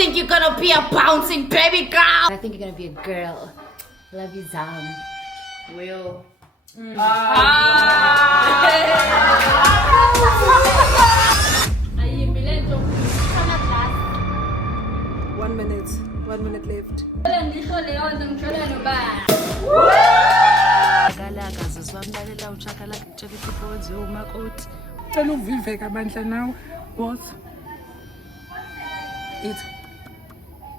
think you're gonna be a bouncing baby girl. I think you're gonna be a girl. Love you, Zam. Will. One minute left. Cela uviveka bandla nawe boss. It.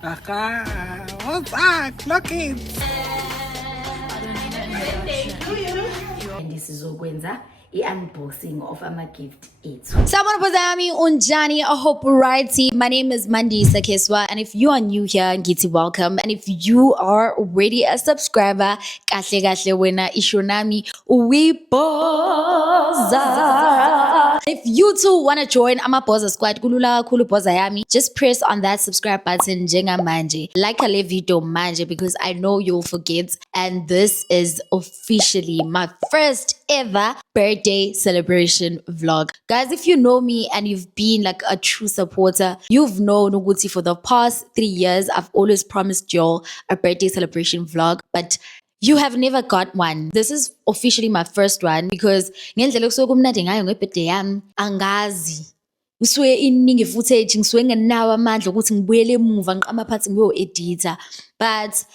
Aha, what's up? Clock it. And this is Ogwenza, unboxing of my gift. Sabona Bazami Unjani, I hope righty. My name is Mandisa Keswa, and if you are new here, Ngiti, welcome. And if you are already a subscriber, kahle kahle wena ishonami uwiboza. If you too want to join Amaboza squad, kulula kulu boza yami, just press on that subscribe button jenga manje. Like a video manje, because I know you'll forget. And this is officially my first ever birthday celebration vlog. Guys, if you know me and you've been like a true supporter, you've known Uguti for the past 3 years. I've always promised y'all a birthday celebration vlog, but you have never got one. This is officially my first one because ngendlela kusuke kumnandi ngayo ngebirthday yami angazi. Ngisuke iningi footage, ngisuke ngenawo amandla ukuthi ngibuyele emuva ngiqama phansi ngiyo-editha. But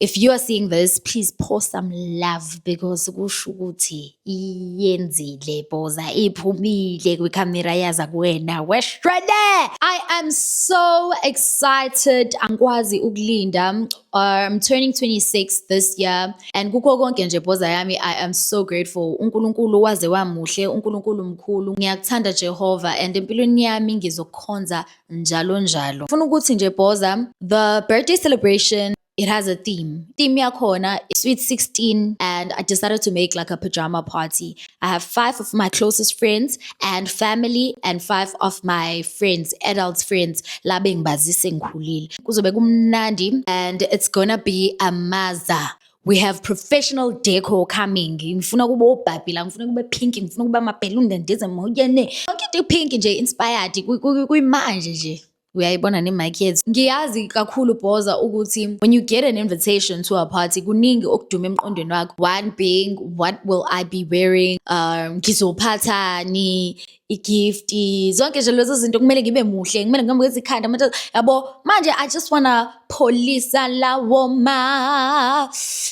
if you are seeing this, please post some love because kusho ukuthi iyenzile boza iphumile kwicamera yaza kuwena westrade. I am so excited. Angikwazi ukulinda. I'm turning 26 this year and kukho konke nje boza yami I am so grateful. uNkulunkulu waze wamuhle, uNkulunkulu mkhulu. Ngiyakuthanda Jehova and empilweni yami ngizokhonza njalo njalo. Ufuna ukuthi nje boza, the birthday celebration, it has a theme. Theme yakhona is Sweet 16 and I decided to make like a pajama party. I have 5 of my closest friends and family and 5 of my friends, adult friends, labe ngibazise ngikhulile. Kuzobe kumnandi and it's gonna be a maza. We have professional decor coming. Ngifuna kube obhabi la, ngifuna kube pink, ngifuna kube amabheluni ndendize moyene. Yonke into pink nje inspired kuyimanje nje. Uyayibona ne-mic yethu. Ngiyazi kakhulu boza ukuthi when you get an invitation to a party kuningi okuduma emqondweni wakho. One being, what will I be wearing? Ngizophathani? Igifti, zonke nje lezo zinto kumele ngibe muhle, kumele ngihambeze ikhanda manje yabo. Manje I just wanna polisa lawo ma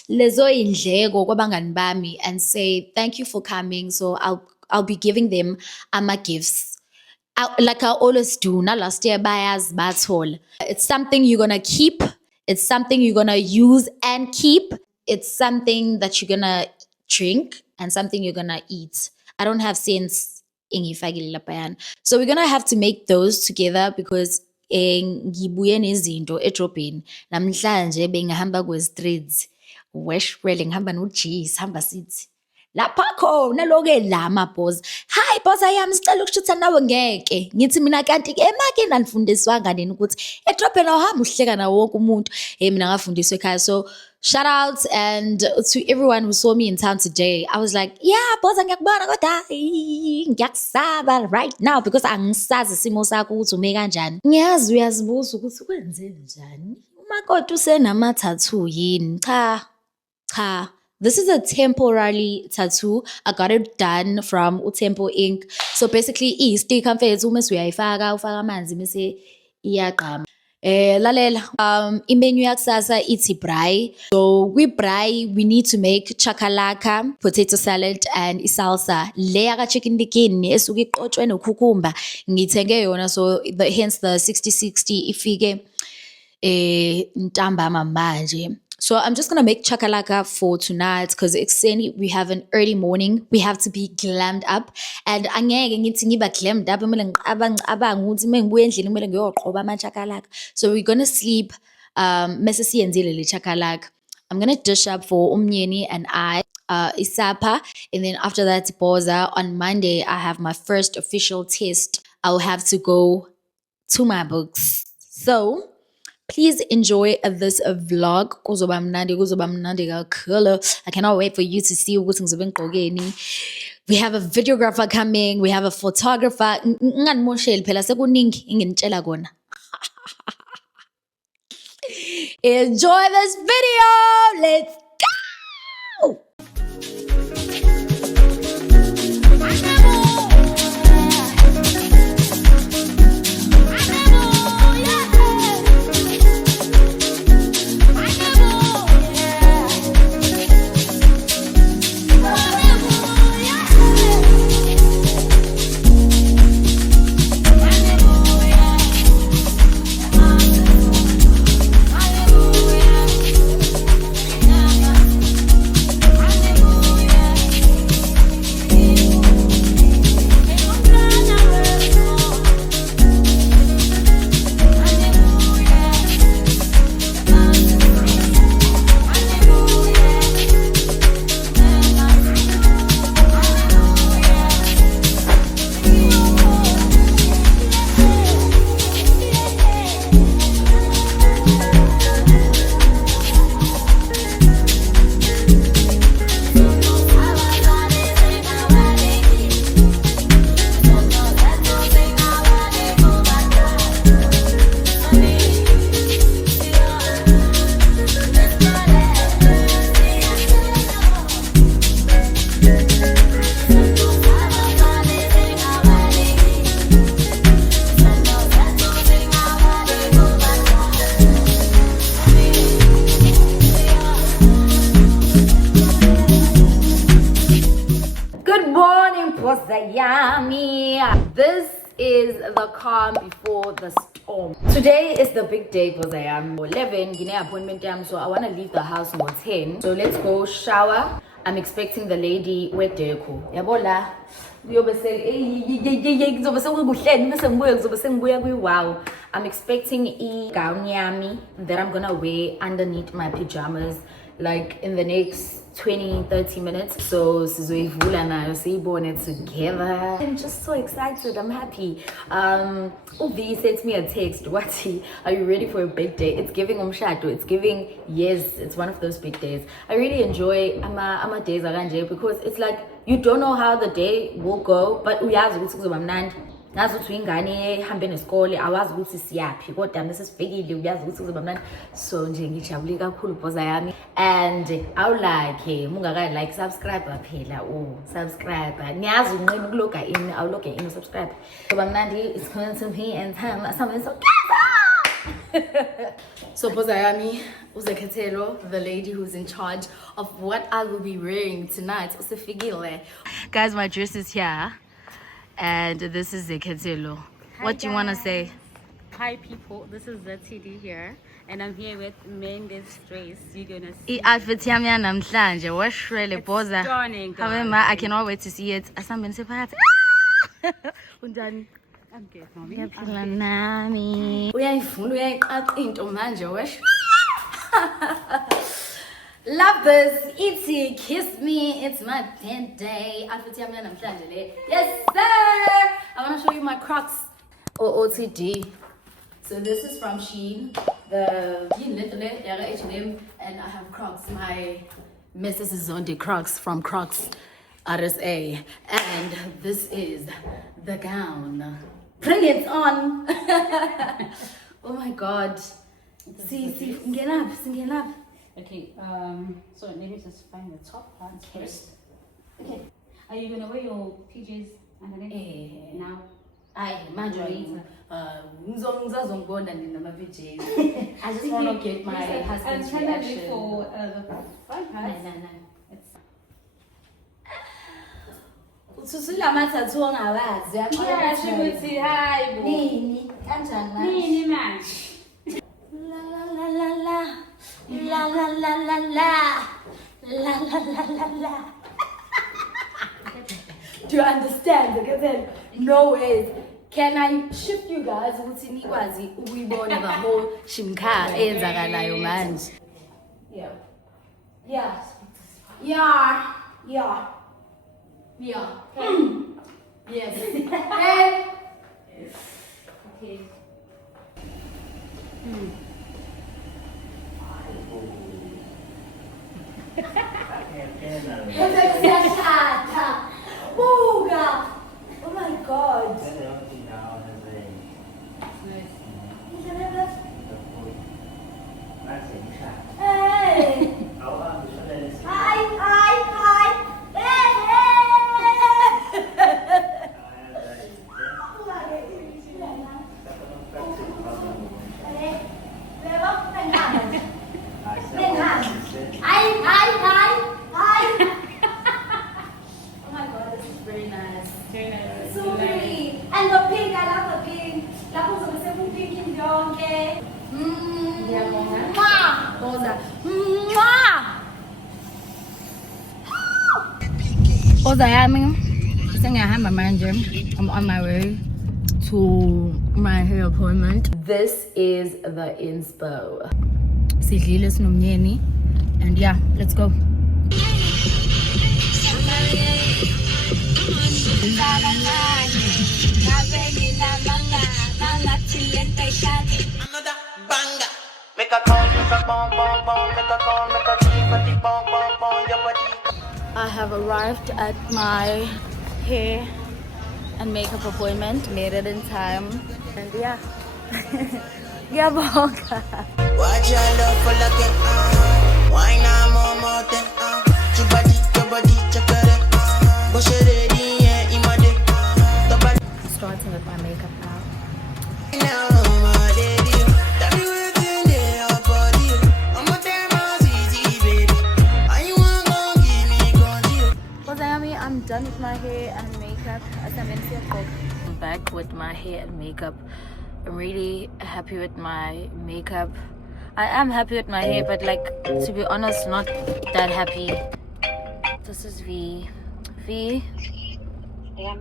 lezo indleko kwabangani bami and say thank you for coming. So I'll be giving them ama gifts. Like I always do, na last year bayaz bathol. It's something you're gonna keep. It's something you're gonna use and keep. It's something that you're gonna drink and something you're gonna eat. I don't have sense ingifakile lapha. So we're gonna have to make those together because ngibuye nezinto edrobheni namhlanje bengihamba kwe-streets weshwele ngihamba no-G's hamba sithi lapha khona loke la mabhoza. Hi boza yami sicela ukushutha nawe ngeke. Ngithi mina kanti ke emakini anifundiswanga nini ukuthi edrobheni awuhamba uhleka nawo wonke umuntu. Mina ngafundiswa ekhaya. So shout out and to everyone who saw me in town today. I was like, yeah boza ngiyakubona kodwa ngiyakusaba right now because angisazi isimo sakho ukuthi ume kanjani. Ngiyazi uyazibuza ukuthi kwenzeni njani. Umakoti usenama-tattoo yini? Cha. This is a temporary tattoo. I got it done from Utempo Ink. So basically, sticker mfethu mase uyayifaka ufaka amanzi mase iyaqhama. Lalela, imenu yakusasa ithi braai. So with braai, we need to make chakalaka, potato salad and isalsa. Le yaka chicken bikini esuke iqothwe nokukumba. Ngithenge yona, so hence the 60-60 ifike ntambama manje. So I'm just gonna make chakalaka for tonight because we have an early morning. We have to be glammed up. And angeke ngithi ngiba glammed up kumele ngicabanga ukuthi mengibuya endlini kumele ngiyoqhoba ama-chakalaka. So we're gonna sleep mase siyenzile le chakalaka. I'm gonna dish up for umyeni and I isapha, and then after that boza. On Monday I have my first official test. I'll have to go to my books. So please enjoy this vlog. Kuzoba mnandi kakhulu. I cannot wait for you to see ukuthi ngizobe ngigqokeni. We have a videographer coming. We have a photographer. Nganimosheli phela sekuningi enginitshela kona. Enjoy this video. Let's go. Good morning, Pozayami. This is the calm before the storm. Today is the big day, Pozayami. 11, Guinea appointment time, so I want to leave the house on 10. So let's go shower. I'm expecting the lady with Deku. Yabola. Wow. I'm expecting a gown yami that I'm gonna wear underneath my pajamas like in the next 20-30 minutes. So sizoyivula nayo siyibone together. I'm just so excited. I'm happy. Uvi sent me a text. Wati, are you ready for a big day? It's giving umshado. It's giving, yes, it's one of those big days. I really enjoy ama days aranje because it's like you don't know how the day will go, but uyazi ukuthi kuzoba mnandi. Ngazi ukuthi ingane ihambe nesikole awazi ukuthi siyaphi kodwa mesesifikile uyazi ukuthi kuzoba mnandi. So nje ngijabule kakhulu Pozayami, and awulike mungaka like subscribe phela subscribe niyazi unqina ukuloga in awuloga in subscribe kuzoba mnandi. It's going to be and time something so So Pozayami uzekhethelo, the lady who's in charge of what I will be wearing tonight. Usefikile. Guys, my dress is here. And this is Zeketelo. What do you want to say? Hi people, this is ZTD here, and I'm here with Mendes Dress. You're gonna see. I-outfit yami yanamhlanje washwele Poza. Stunning, guys. However, I cannot wait to see it. Asambeni sephakathi. Unjani? I'm good, mommy. Ngiyaphila nami. Uyayivula uyayiqaqa into manje wesh. Love this. Iti, kiss me. It's my 10th day. Outfit yami yanamhlanje le. Yes, sir. I want to show you my Crocs. OOTD. So this is from Shein. The H&M, and I have Crocs. My Mrs. Zonde Crocs from Crocs RSA. And this is the gown. Bring it on. Oh my God. See, get up. Okay, so let me just find the top parts first. Okay, are you gonna wear your PJs underneath now? I imagine I just want to get my husband's reaction. For the front part. No. Ususula amathathu ongawazi Yeah, she would say hi. Nini kanjani manje? Nini man. La la la la la la la la la la. Do you understand? Because no ways. Can I shift you guys ukuthi nikwazi ukuyibona the whole shimkha eyenzakalayo manje? Yeah. Yes. Okay. Buga! Oh my God! Very nice. So pretty. And the pink, I love the pink. Lapho uzobe sekupink yonke. Ngiyabonga. Mwah! Boza. Mwah! Boza yami. Sengiyahamba manje. I'm on my way to my hair appointment. This is the inspo. Sidlile sinomnyeni. And yeah, let's go. Another banger. Make a call, make a bong, bong, bong, make a call, make a keep body, bong, bong, bong, your body. I have arrived at my hair and makeup appointment, made it in time, and yeah. Yeah, bonga. Watch your love for like it, why not more than, your body, chocolate, push it ready, yeah, in my day, the body. Starting with my makeup now. Now, my lady, that be waiting there, your body, I'm a damn easy, baby. Why you want to give me control? Well, I'm done with my hair and makeup. I'm back with my hair and makeup. I'm really happy with my makeup. I am happy with my hair, but like, to be honest, not that happy. This is V. V? Yeah,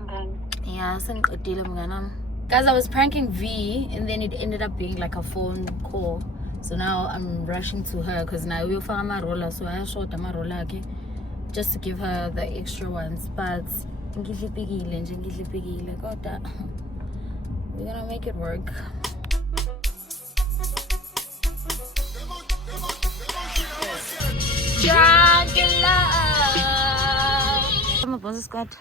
guys, I was pranking V and then it ended up being like a phone call. So now I'm rushing to her because now we'll find my roller. So I shot my roller just to give her the extra ones. But we're gonna make it work. Drunk in love. I'm a boss squad.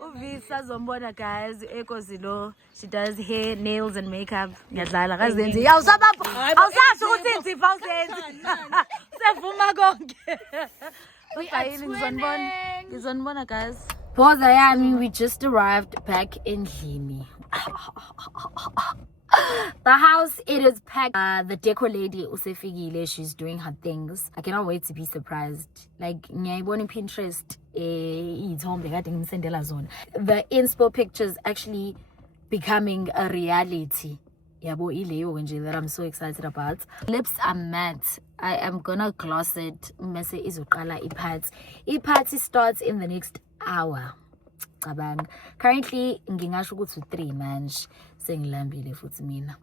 Uvisa zombona guys, ekozilo. She does hair, nails and makeup. Ngiyadlala kazenzi. Awusabapho. Awusasho ukuthi insipho awusenzi. Sevuma konke. Ngizonibona guys. Pause yami, we just arrived back in Hlini. The house, it is packed. The decor lady usefikile, she's doing her things. I cannot wait to be surprised. Like ngiyayibona Pinterest iyithombe kade ngimsendela zona. The inspo pictures actually becoming a reality. Yabo ileyo nje that I'm so excited about. Lips are matte. I am gonna gloss it. Mese izoqala iparts. Iparts starts in the next hour. Currently ngingasho ukuthi 3 manje sengilambile futhi mina.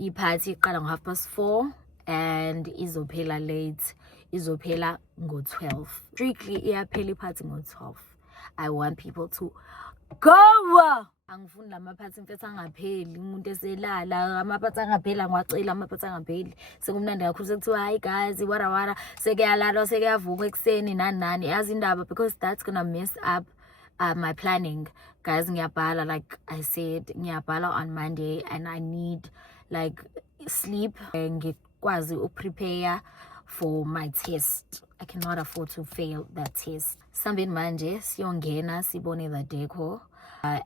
Iparty iqala ngo4:30 and izophela late. Izophela ngo12. Strictly iyaphela iparty ngo12. I want people to go. Angifuni lamaphathi mfethu angapheli, umuntu eselala, amaphathi angaphela ngiwacela amaphathi angapheli. Sekumnandi kakhulu sekuthiwa hi guys, wara sekuyalala sekuyavuka ekseni nani yazi indaba, because that's gonna mess up my planning. Guys, ngiyabhala, like I said, ngiyabhala on Monday and I need like sleep and ngikwazi prepare for my test. I cannot afford to fail that test. Sambeni manje siyongena sibone the decor.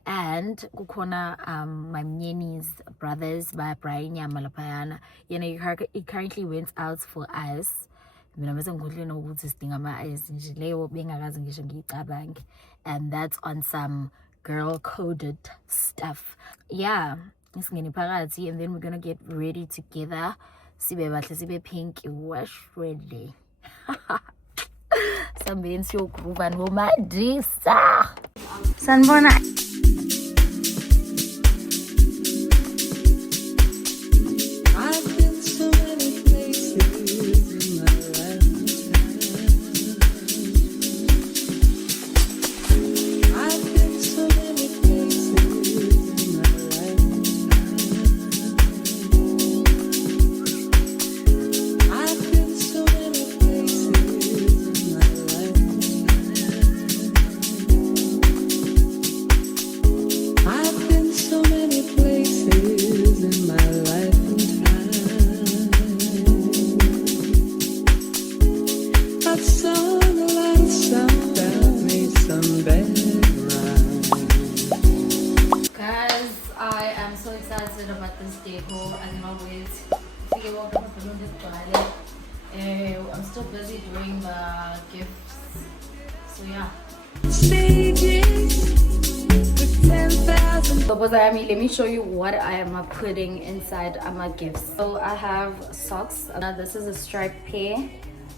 And kukhona my mnyeni's brothers by Brian Yamalaphayana. He currently went out for ice. Mina bese ngikhohlwe ukuthi sidinga ama-ice nje leyo bengakazi ngisho ngiyicabange. And that's on some girl coded stuff. Yeah, isingene phakathi and then we're gonna get ready together. Sibe bahle sibe pink, wash ready. Sambeni siyogroove ngomadisa. Sanibona. About this decor, I cannot wait. I'm still busy doing the gifts, so yeah. So Bozayami, let me show you what I am putting inside my gifts. So I have socks. Now this is a striped pair.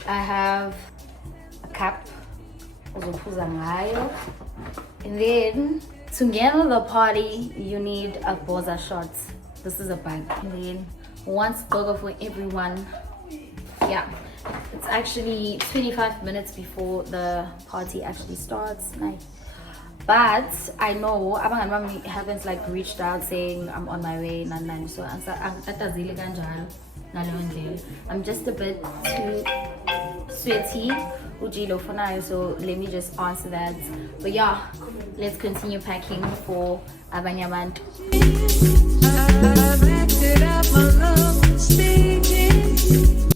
I have a cap. And then to get to the party, you need a Boza shot. This is a bag. And then one burger for everyone. Yeah, it's actually 25 minutes before the party actually starts. Nice. But I know abangani bami haven't like reached out saying I'm on my way nani, so I'm just a bit too sweaty ujilo for now, so let me just answer that. But yeah, let's continue packing for abanye abantu.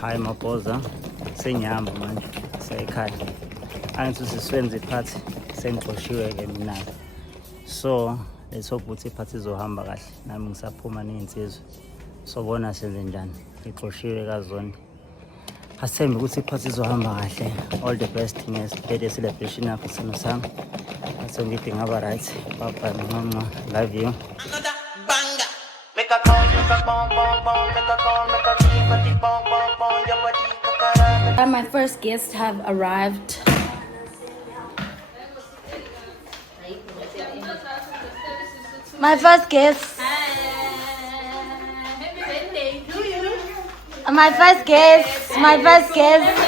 Hi Mapoza, senyihamba manje seyikhaya. Angithi siswenze iphathi sengixoshiwe-ke mina. So let's hope ukuthi iphathi izohamba kahle. Nami ngisaphuma ney'nsizwa. So bona senze njani. Ngixoshiwe kaZondi. Asithembe ukuthi iphathi izohamba kahle. All the best nge-birthday celebration yakho sino sami. So ngithi ngaba right. Bye bye mama. Love you. Another banger. Make a call, make a bong, bong, bong. Make a call, make a deep, body, bong, bong, bong. Your body, kakara. My first guests have arrived. My first guest. My first guest. My first guest.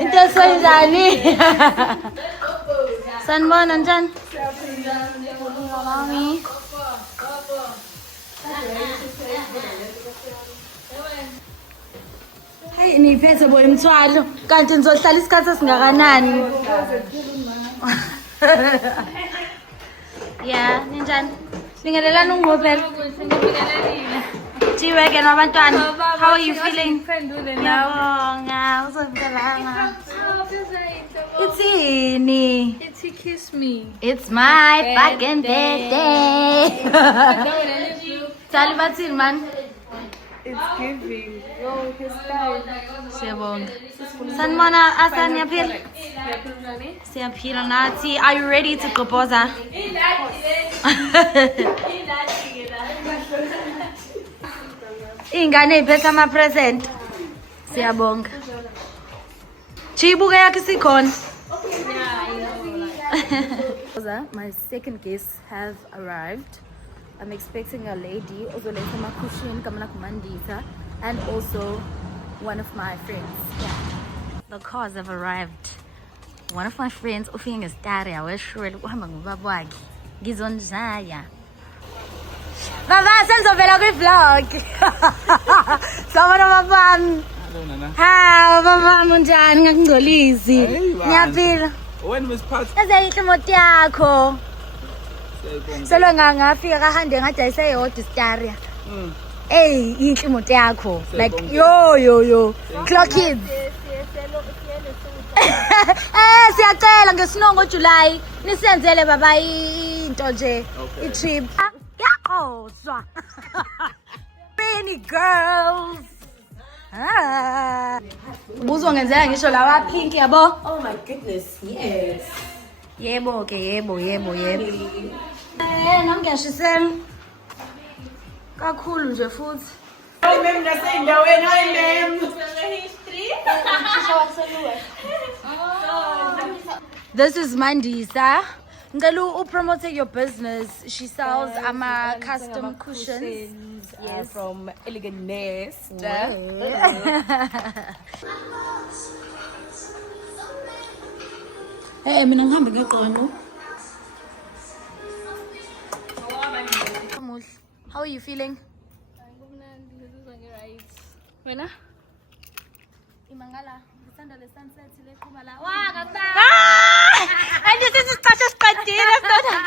Into Sonjani. Sanbon Anjan. Mommy. Hey, niphethe bo imthwalo kanti nizohlala isikhathi esingakanani? Yeah, ninjani? Bingelelani ungopela? Jiweke nabantwana. How are you feeling? Ngiyabonga, uzobelanga. Itsini? Itty kiss me. It's my fucking birthday. Tell bathini man. It's giving. Oh, his style. Siyabonga. Sanibona Asa, niyaphila? Siyaphila nathi. Are you ready to proposa? Ingane iphethe ama-present. Siyabonga. Chibuke yakhe sikhona. My second guests have arrived. I'm expecting a lady, also later my cushion, Kamana Kumandita, and also one of my friends. Yeah. The cars have arrived. One of my friends, Ufing is Daria, we're sure Babwagi. Gizon Zaya. Baba, sense of a vlog. Someone of a fun. How Baba Munjan Ngolizi. Nyapil. When was part? As I eat Motiako. So long ngafika kahambe ngadayisa ihot Staria. Hey, inhlimoto yakho. Like yo. Clock kids. Siyacela ngesinongo July nisenzele baba into nje i-trip. Yaqoswa. Many girls. Uzongenzela ngisho lawa pink yabo. Oh my goodness, yes. Yebo ke yebo. Nami ngiyashisela. Kakhulu nje futhi. Mem nasendaweni mem. This is Mandisa. Ngelu promote your business. She sells custom cushions. Yes, from Elegant Nest. Hey, mina ngihambe ngeqondo. How are you feeling? Wena? Imangala, ngisanda le sunset le qhuma la. Wa ngakubaba. Andisi isiqasho siqedile sona.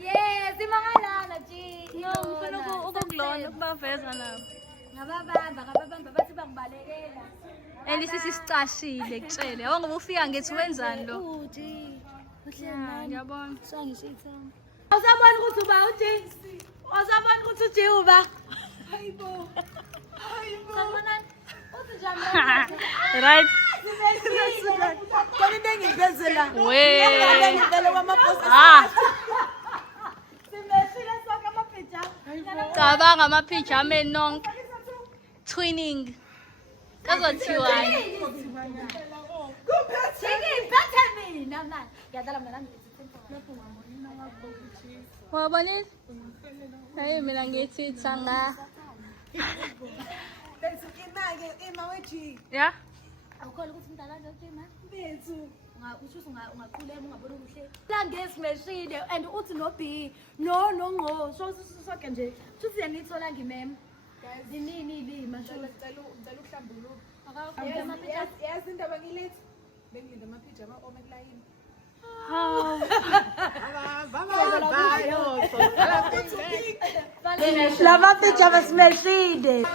Yes, imangala na ji. No, ngifuna ukukulona ukubaveza nabo. Ngababamba bathi bangibalekela. Elisisicashile kutshele. Yabo ngoba ufika ngethi wenzani lo? Uji. Ngiyabona. Sangisho ithanga. Awusabona ukuthi uba uji? Awusabona ukuthi uji uba? Hayibo. Sanibonani? Right? Wait. Ah. Cabanga amapijama enonke. Twinning. Kazothiwani. Wabonile? Hayi mina ngithi tsanga. Yeah? Langesimeshile and uthi no B no ngo so sonke nje futhi yanithola ngimem inini ilima ngicela uhlambuluko yazi indaba ngilethi bengilinde amapijama omekulayini lama pijama smeshile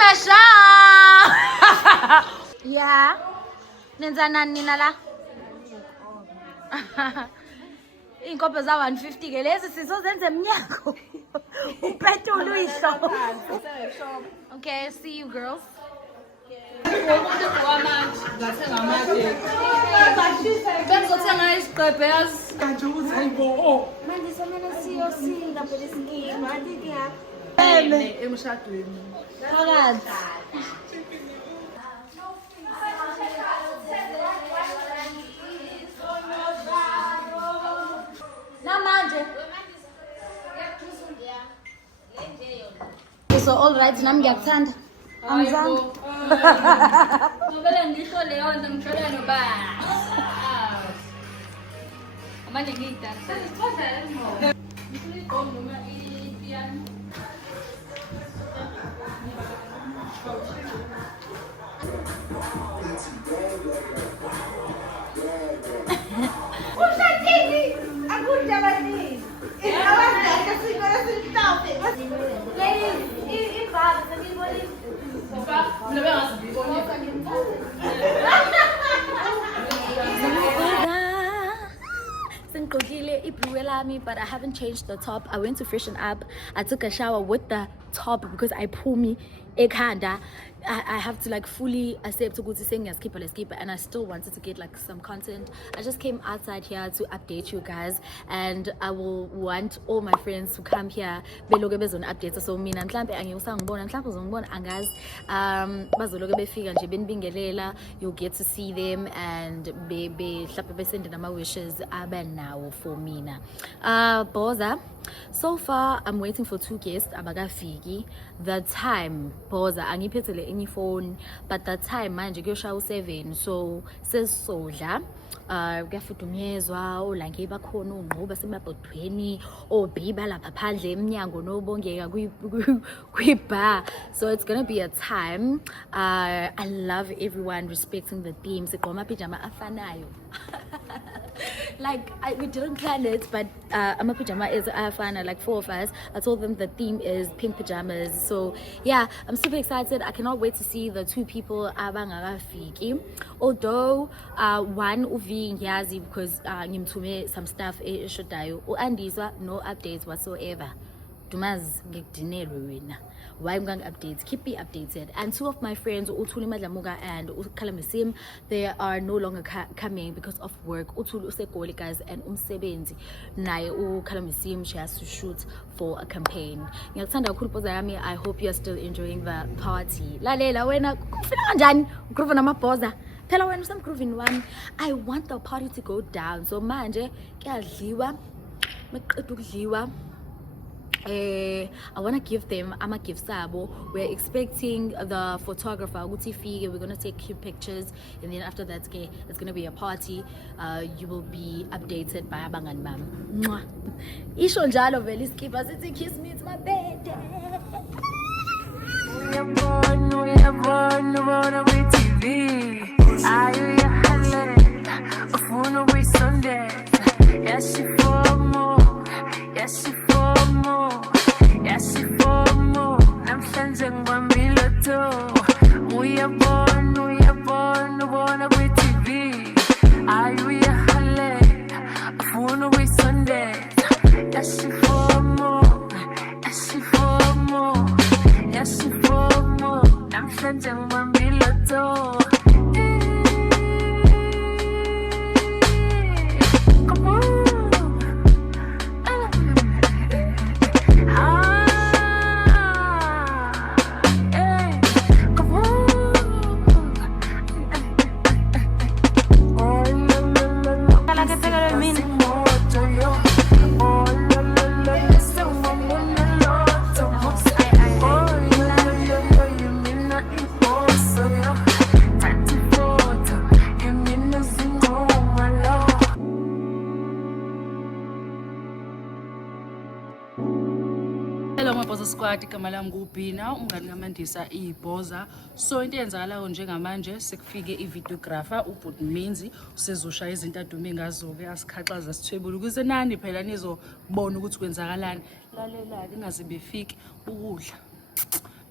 mesha yeah nenza nani nina la inkope za 150 ke lezi sizozenza emnyango upetrol uyihlo okay see you girls Bengizothenga isiqephe yazi. manje somana siyosika phela isikima andithi ya Emshadweni. phakathi namanje so all right nami ngiyakuthanda angizange Ngobele ngisho leyo nto ngishole noba. Manje ngiyidansa. Sengigqokile ibhruwe lami, but I haven't changed the top. I went to freshen up. I took a shower with the top because I pull me ekhanda. I have to like fully accept ukuthi sengiyaskipha leskipha, and I still wanted to get like some content. I just came outside here to update you guys, and I will want all my friends to come here beloke bezona updates. So mina mhlambe angiusangibona, mhlambe uzongibona angazi, bazoloke befika nje benibingelela. You'll get to see them and mhlawumbe besende nama wishes abanawo for mina. Boza, so far I'm waiting for 2 guests abakafiki. The time Boza angiphethele any phone, but the time manje kuyoshaya u7, so sesodla kuyafudumezwa olange bakhona ungquba semabhodweni obhiba lapha phandle eminyango nobongeka kwibar. So it's gonna be a time. I love everyone respecting the theme. Sigqoma pijama afanayo. Like we didn't plan it, but amapijama is afana, like 4 of us. I told them the theme is pink pajamas. So yeah, I'm super excited. I cannot wait to see the 2 people abangakafiki. Although one uvi ngiyazi because ngimthume some stuff eshodayo. uAndiswa no updates whatsoever. Dumaz ngikudinelwe wena. Why I'm going updates? Keep me updated. And 2 of my friends, Uthuli Madlamuga and Kalamisim, they are no longer coming because of work. Uthuli useGoli guys and Umsebenzi naye Kalamisim, she has to shoot for a campaign. Ngiyakuthanda kakhulu Boza yami. I hope you are still enjoying the party. Lalela wena kufika kanjani ugroove namabhoza? Phela wena usamgrooving wami. I want the party to go down. So manje kuyadliwa. Maqedwe ukudliwa. I want to give them ama gifts abo. We're expecting the photographer ukuthi ifike. We're gonna take cute pictures, and then after that it's gonna be a party. You will be updated by abangani bami. Mwah. Isho njalo vele iskipha sithi kiss me, it's my birthday. Sunday. Hello Mabhoza Squad, igama lami nguBhina, umngani kaMandisa iBhoza. So into eyenzakalayo njengamanje sekufike ivideographer uBhuti Menzi usezoshaya izinto adume ngazo-ke asikhaxaza sithwebule ukuze nani phela nizobona ukuthi kwenzakalani. Lalelani ingaze befike ukudla.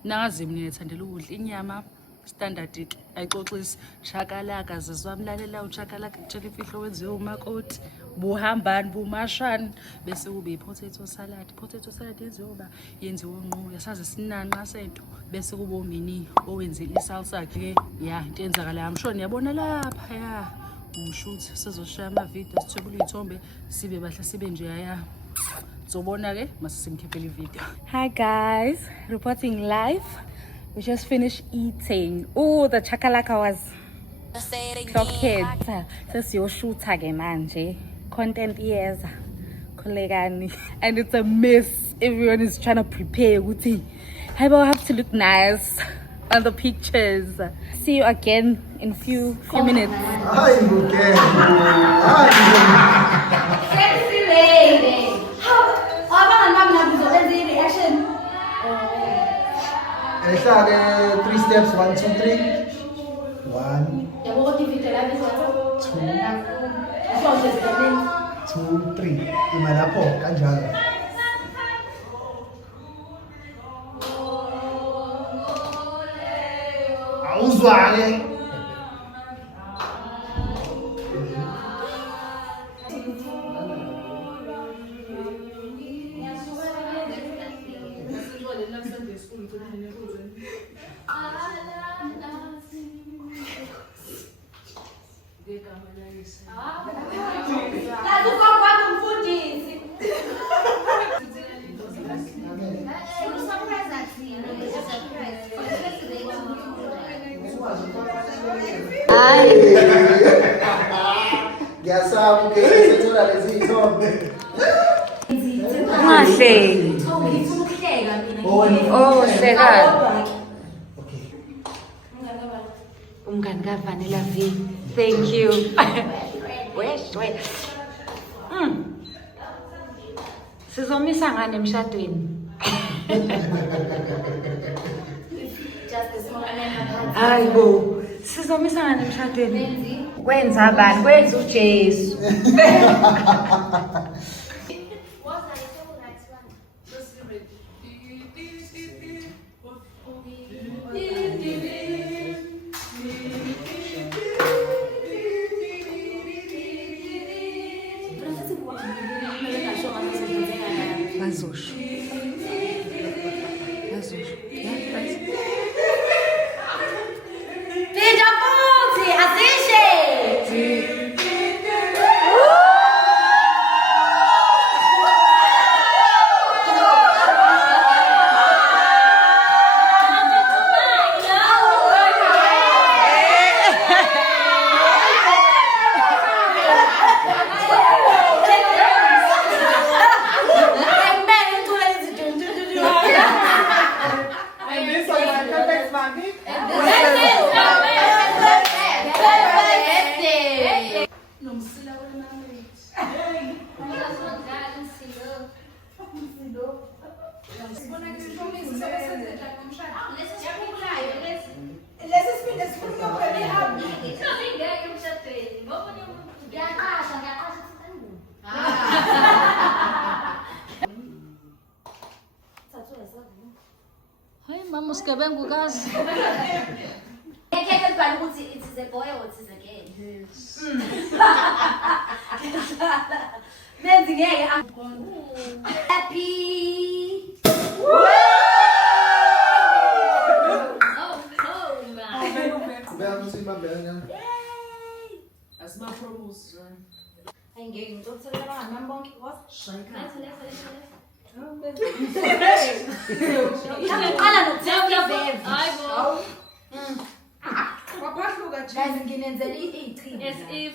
Nazi mina ngiyathandela ukudla inyama standard ayixoxisi shakalaka zizwami lalela uchakalaka kutshela imfihlo wenziwe umakoti buhambani bumashani bese kube i-potato salad yenziwe uba yenziwe nqo yasaze sinanqa sento bese kube umini owenze isalsa ke ya into enzakalayo I'm sure niyabona lapha ya umshuthi sizoshaya ama-video sithwebule iy'thombe sibe bahle sibe nje ya zobona ke mase simkhiphele i-video. Hi guys, reporting live. We just finished eating. Oh, the chakalaka was clockhead. Sesiyoshootha ke manje. Content iyeza. Kollegani. And it's a mess. Everyone is trying to prepare ukuthi I will have to look nice on the pictures. See you again in few minutes. Sexy lady. Reaction. 3 steps, 1, 2, 3. 1, 2, 3. Imalapo, kanjalo. Awuzwake. Ngiyasabu ke sethola lezi ithombe. Ungahleki. Oh, hleka. Umngani kaVanilla V. Thank you. Wait. Sizomisa ngani emshadweni? Hayibo. Sizomisa ngani emshadweni? Kwenza bani? Kwenza uJesu. Bazosho. Pinda futhi, asishe. Hayi mama usigebengu kazi. Ngeke bani ukuthi it is a boy or it is a girl. Yes. Menzi ngeke happy. Asma promote. Ngeke ngizothola nami bonke was. Ngaqala nokuthenga bev. Hayibo. Wapahluka nje. Guys nginenzela ichini. As if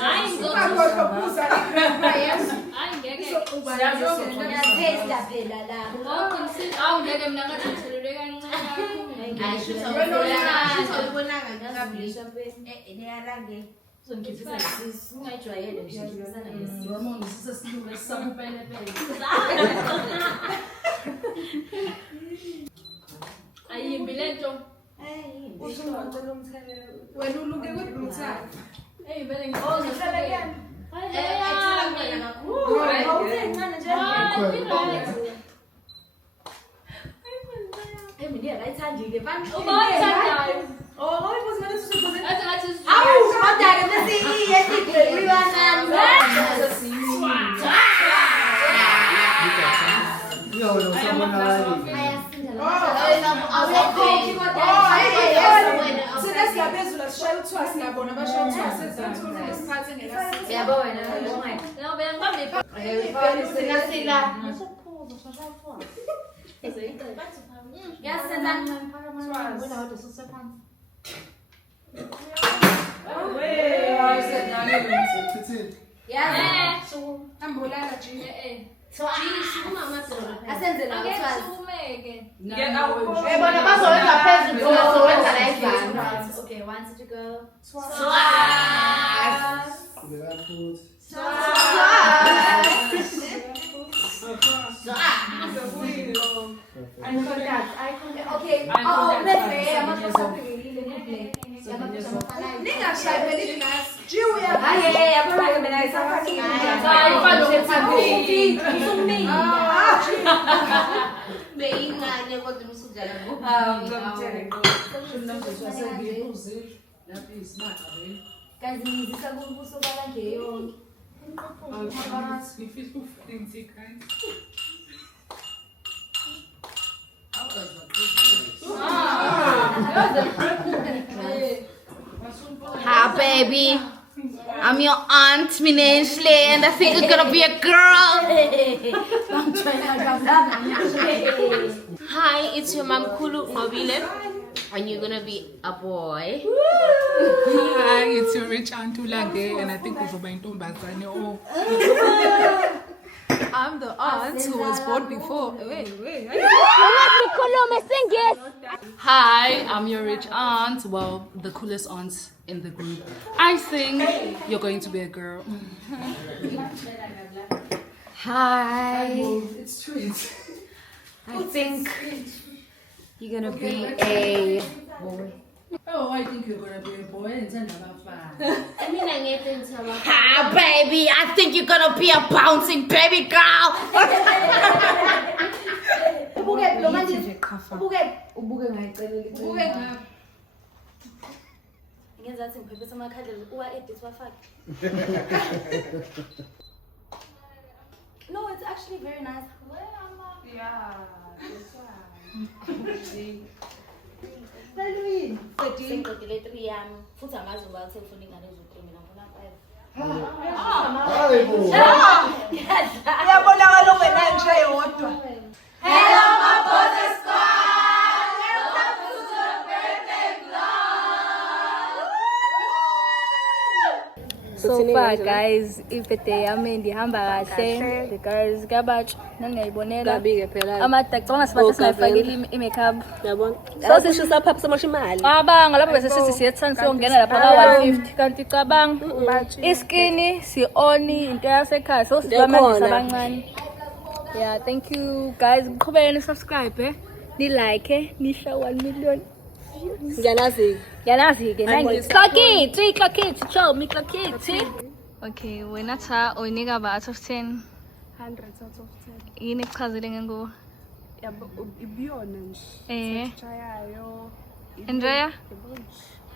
Hayi ngizokuphuza i-grandparents. Hayi ngeke. Ngiyatesta phela la. Awu ngeke mina ngathi ngithelelwe kancane kakhulu. Ngiyalange Ayimbi lento. Wena uluke kudutha. Hey vele Oh, ngihlala kuyani? Awusencane nje. Mina ngayithandile manje. Ubawuthandayo. Oh, hayibuzi manje sisibuze. Athi ngathi Awu, kodwa-ke bese iye ibanani. Yona usabonakala. Sinesiyaphezulu sishaya uthiwa siyabona abashaya uthiwa sezanthula isikhathi engekho. Yabona. Yabo yangibambe Sinasila. Ambulala nje. Asenzela Asenzela Bona bazowenza phezulu bazowenza la izandla. Okay, 1, 2, go. Okay. Oh, ningashayibeli glass. Jiwe Kazimizisa kubuso balangeyo. Hi, baby. I'm your aunt, Minashle, and I think it's gonna be a girl. Hi, it's your mom Kulu Ngobile, and you're gonna be a boy. Hi, it's your rich Aunt Ulange, and I think we're going to Bazane. I'm the aunt who was born before. Wait. Hi, I'm your rich aunt. Well, the coolest aunt in the group. I think you're going to be a girl. Hi. It's true. I think you're gonna be a boy. Oh, I think you're gonna be a boy and send Hi, baby. I think you're gonna be a bouncing baby girl. No, it's actually very nice. Yeah, that's why. Uyabonakala ungena nje yodwa. Hello Maboza Squad. Welcome to the birthday vlog. So far guys, ibirthday yami ndihamba kahle. The girls gabatsha nangiyibonela. Amacabanga sibathe singayifakile i-makeup. Yabona. Sasishisa phapha samasha imali. Cabanga lapho bese sithi siyethanda siyongena lapha ka-150 kanti cabanga iskini si-oni into yasekhaya so sibamandisa abancane. Yeah, thank you guys. Qhubekeni subscribe, ni like, ni share 1 million. Ngiyalazi-ke clock it, show me clock it. Okay, wena tha uyinika ba out of 10? 100 out of 10. Yini ekuchazile ngengubo? Yabo ibiyona nje. Chayayo. Andrea?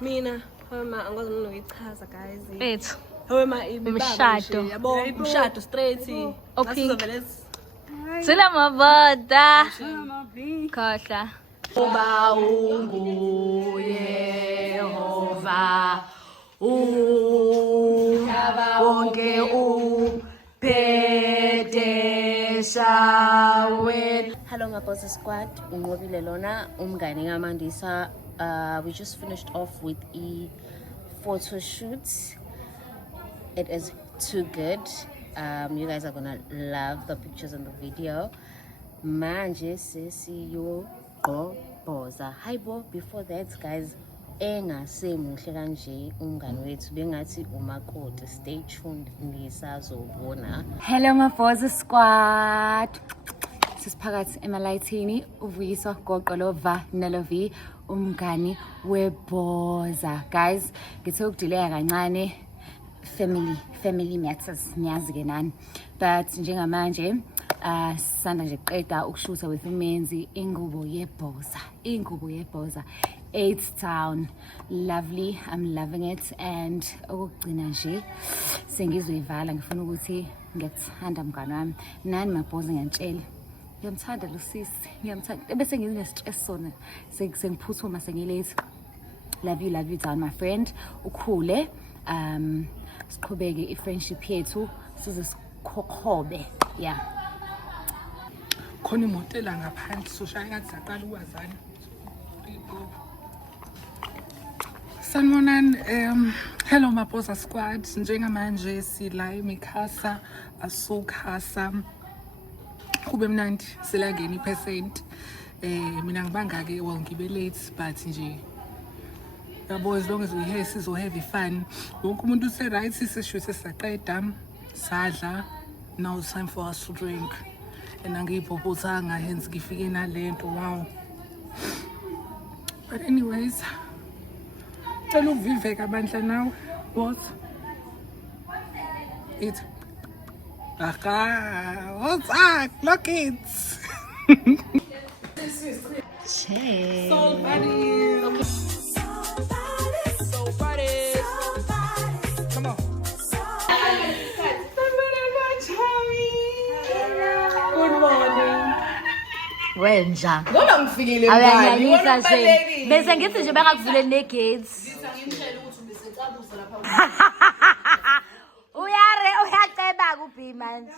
Mina homa angazi mina noyichaza guys. Bethu. Homa Imshado. Yabo umshado straight. Opink. Sula maboda. Khohla. Uba unguYehova wonke uphethe. Hello Maboza Squad, Ngobile lona umngane kaMandisa. We just finished off with a photo shoot. It is too good. You guys are gonna love the pictures and the video. Manje sesiyo Boza. Hi Bo, before that guys, engasemuhle kanje umngani wethu bengathi umakoti. Stay tuned nisazobona. Hello Mapoza Squad. Sisiphakathi emalayithini uVuyiswa Goqolova Nelovi umngani webhoza. Guys, ngithe ukudelaya kancane family matters niyazi ke nani. But njengamanje sisanda nje qeda ukushutha with umenzi ingubo yebhoza. 8 Town. Lovely, I'm loving it. And okugcina nje sengizoyivala ngifuna ukuthi ngiyathanda mngani wami. Nani Mabhoza ngiyantshela. Ngiyamthanda lo sisi, ngiyamthanda. Bese ngine-stress sona. Sengiphuthuma sengilate. Love you down my friend. Ukhule. Siqhubeke i-friendship yethu size sikhokhobe. Yeah. Khona imotela ngaphandle soshaya ngathi saqala ukwazana. Sanibonani, hello Mapoza Squad. Njengamanje sila eMikhasa, asukhasa. Kube mnandi selangeni ipercent. Mina ngibanga ke well ngibe late but nje. Yabo as long as we here sizo have fun. Wonke umuntu use right siseshuthe saqeda sadla. Now it's time for us to drink. And angiyibhobhothanga hence ngifike nalento wow. But anyways, cela ukuviveka bandla now. What? It. Aha, what's up? Look it. Soul buddies. Okay. Soul buddies. Come on. Good morning. Wenja. Ngoba ngifikile mngani. Awuyangisa nje. Bese ngithi nje bengakuvuleni negates. Uyaceba kuphi manje?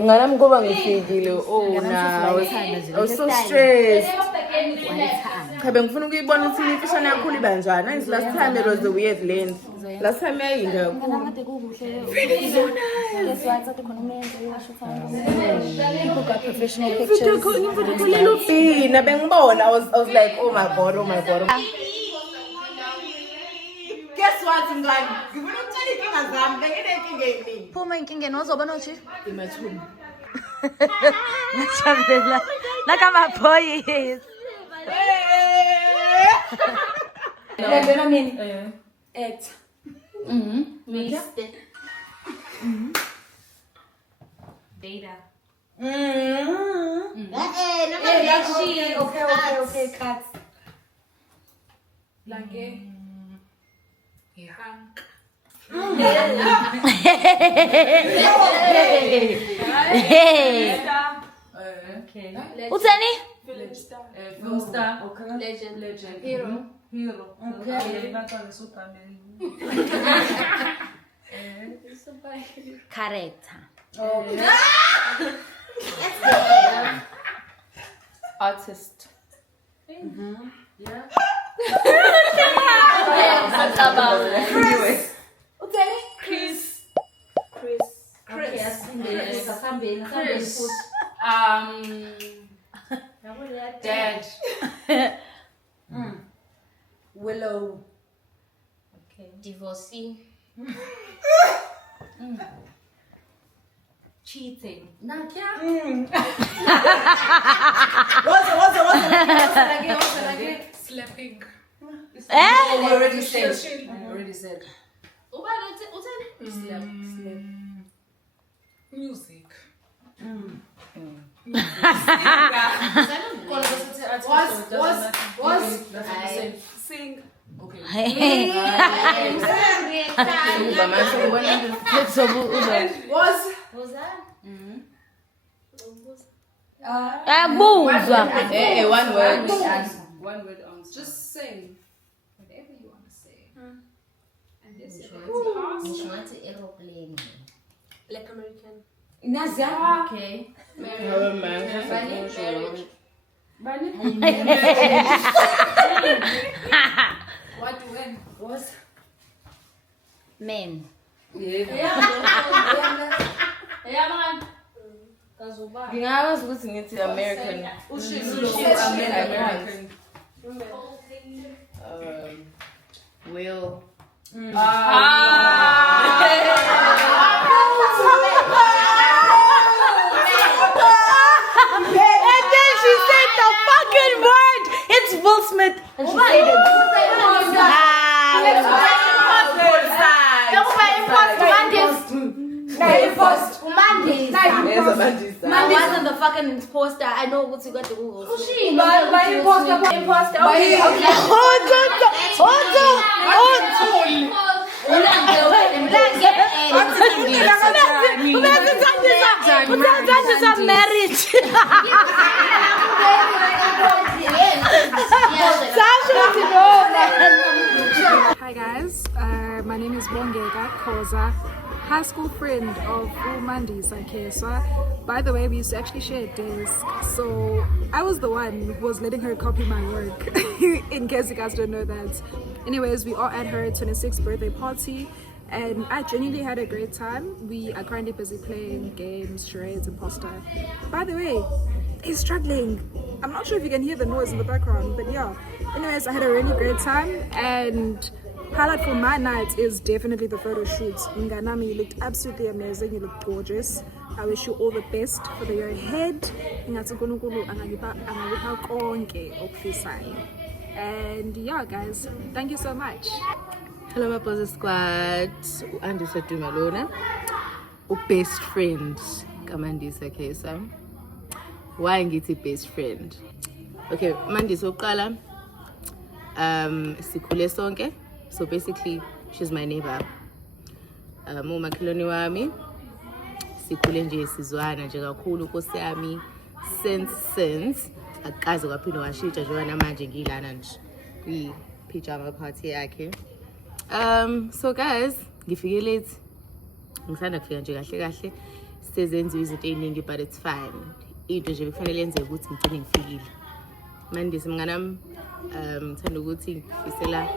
Nganami ngoba ngifikile now. I was so stressed. Cha bengifuna ukuyibona ukuthi imfishane yakho iba njani. Is last time it was the weird length. Last time yayinga kakhulu. Professional pictures. Little bit. Bengibona I was like oh my god. Guess what ngani? Ngifuna ukutshela inkinga zami, benginenkinga yini? Phuma inkingeni ozobona uthi Imathumi. ngijabula. Like amaphoyisa. Lembela mina. Act. Mr. Data. Okay, cut. Like Hank. Okay. Utheni? Film star. Okay. Legend. Hero. Okay. Character. Artist. Yeah. Chris. Utheni? Chris. Dad. Willow. Okay. Divorcee. Cheating. What's again? Slapping. Already said. Slap. Music. Sing. Okay. Abuzwa. One word. One word answer. Just sing. Whatever you want to say. aeroplane. Black American. Okay. What when? Was? Men. Ngingawazi ukuthi ngithi American. American. Will. And then she said the fucking word. It's Will Smith. And she said it. Man wasn't the fucking imposter. I know what you got to Google. Imposter. Hi guys, my name is Bongeka Khoza, high school friend of Umandisa Keswa. By the way, we used to actually share a desk, so I was the one who was letting her copy my work, in case you guys don't know that. Anyways, we are at her 26th birthday party, and I genuinely had a great time. We are currently busy playing games, charades, and pasta. By the way, he's struggling. I'm not sure if you can hear the noise in the background, but yeah. Anyways, I had a really great time, and highlight for my night is definitely the photo shoot. Nganami, you looked absolutely amazing. You looked gorgeous. I wish you all the best for the year ahead. And yeah, guys, thank you so much. Hello, Maposa Squad. Andisa Dumalona. Best friend. Kamandisa Kesa. Why ngithi best friend? Okay, Mandisa uqala. Sikhule sonke. So basically, she's my neighbor. Umakhelwane wami. Sikhule nje sizwana nje kakhulu Nkosi yami since akaze kwaphinde washintsha njengoba namanje ngilana nje kwi pajama party yakhe. So guys, ngifike late. Ngisanda kufika nje kahle kahle. Sizenziwe izinto eziningi but it's fine. Into nje bekufanele yenze ukuthi ngigcine ngifikile. Mandisi mnganami ngithanda ukuthi ngifisela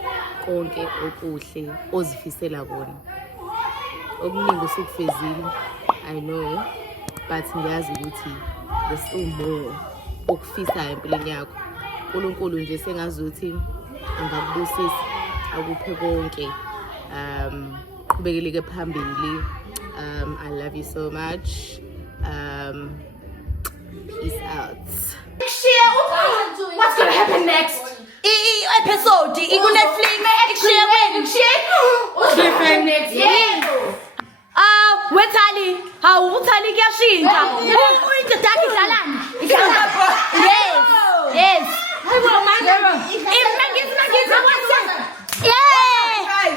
konke okuhle ozifisela kona. Okuningi usukufezile, I know, but ngiyazi ukuthi there's still more okufisayo empilweni yakho. uNkulunkulu nje sengazuthi angakubusisa akuphe konke. Kubekeleke phambili. I love you so much. Peace out. What's gonna happen next? Episode Netflix. What's gonna happen next? Wethali, uthali kuyashintsha. Into daki dlalani. Yes. Hayibo manje. Imangisi what's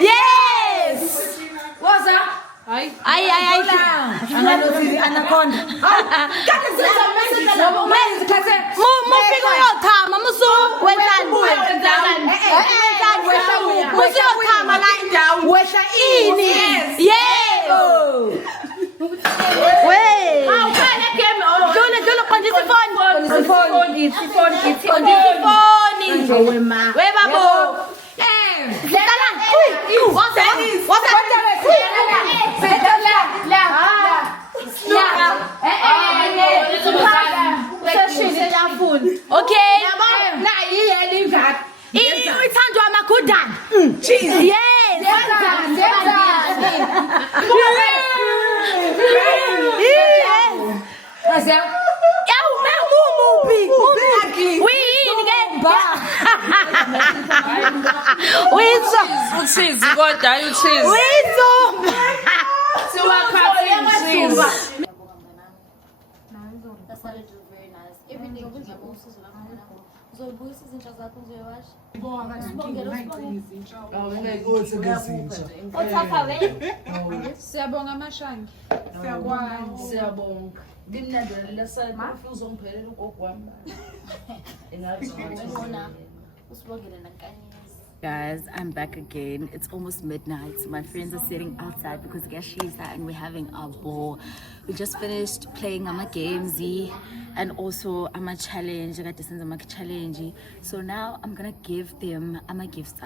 Yes. What's up? Ay. Anaconda. Mufika uyochama musu wethani. Musu uyochama la indawo. Wesha ini. Yes. Wey. Awukhala game all. Dole qondisa ifoni. We babo. Dlala. What's okay. Ithandwa amakudana. Yes. Siyabonga Mashangi. Siyabonga. Ngimnandelela sana uzongiphelela ugogo wami. Engathi Ngibona usibongele nankanyezi. Guys, I'm back again. It's almost midnight. My friends are sitting outside because Gashisa and we're having a ball. We just finished playing Ama Gamesy and also Ama Challenge. I got this Ama Challenge. So now I'm gonna give them Ama gifts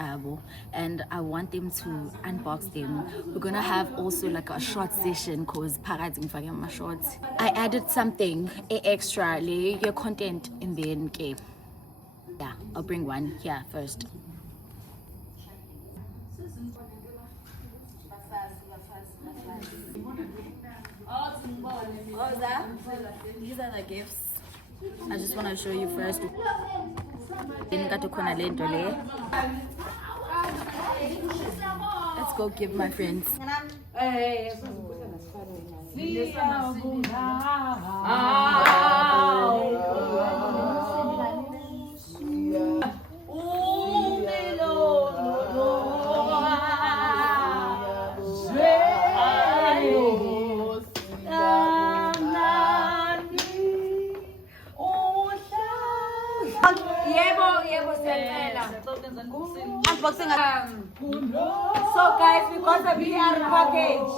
and I want them to unbox them. We're gonna have also like a short session because my shorts. I added something extra, your content in the game. Yeah, I'll bring one here first. These are the gifts. I just want to show you first. Let's go give my friends. Unboxing. So guys, we got a VR package.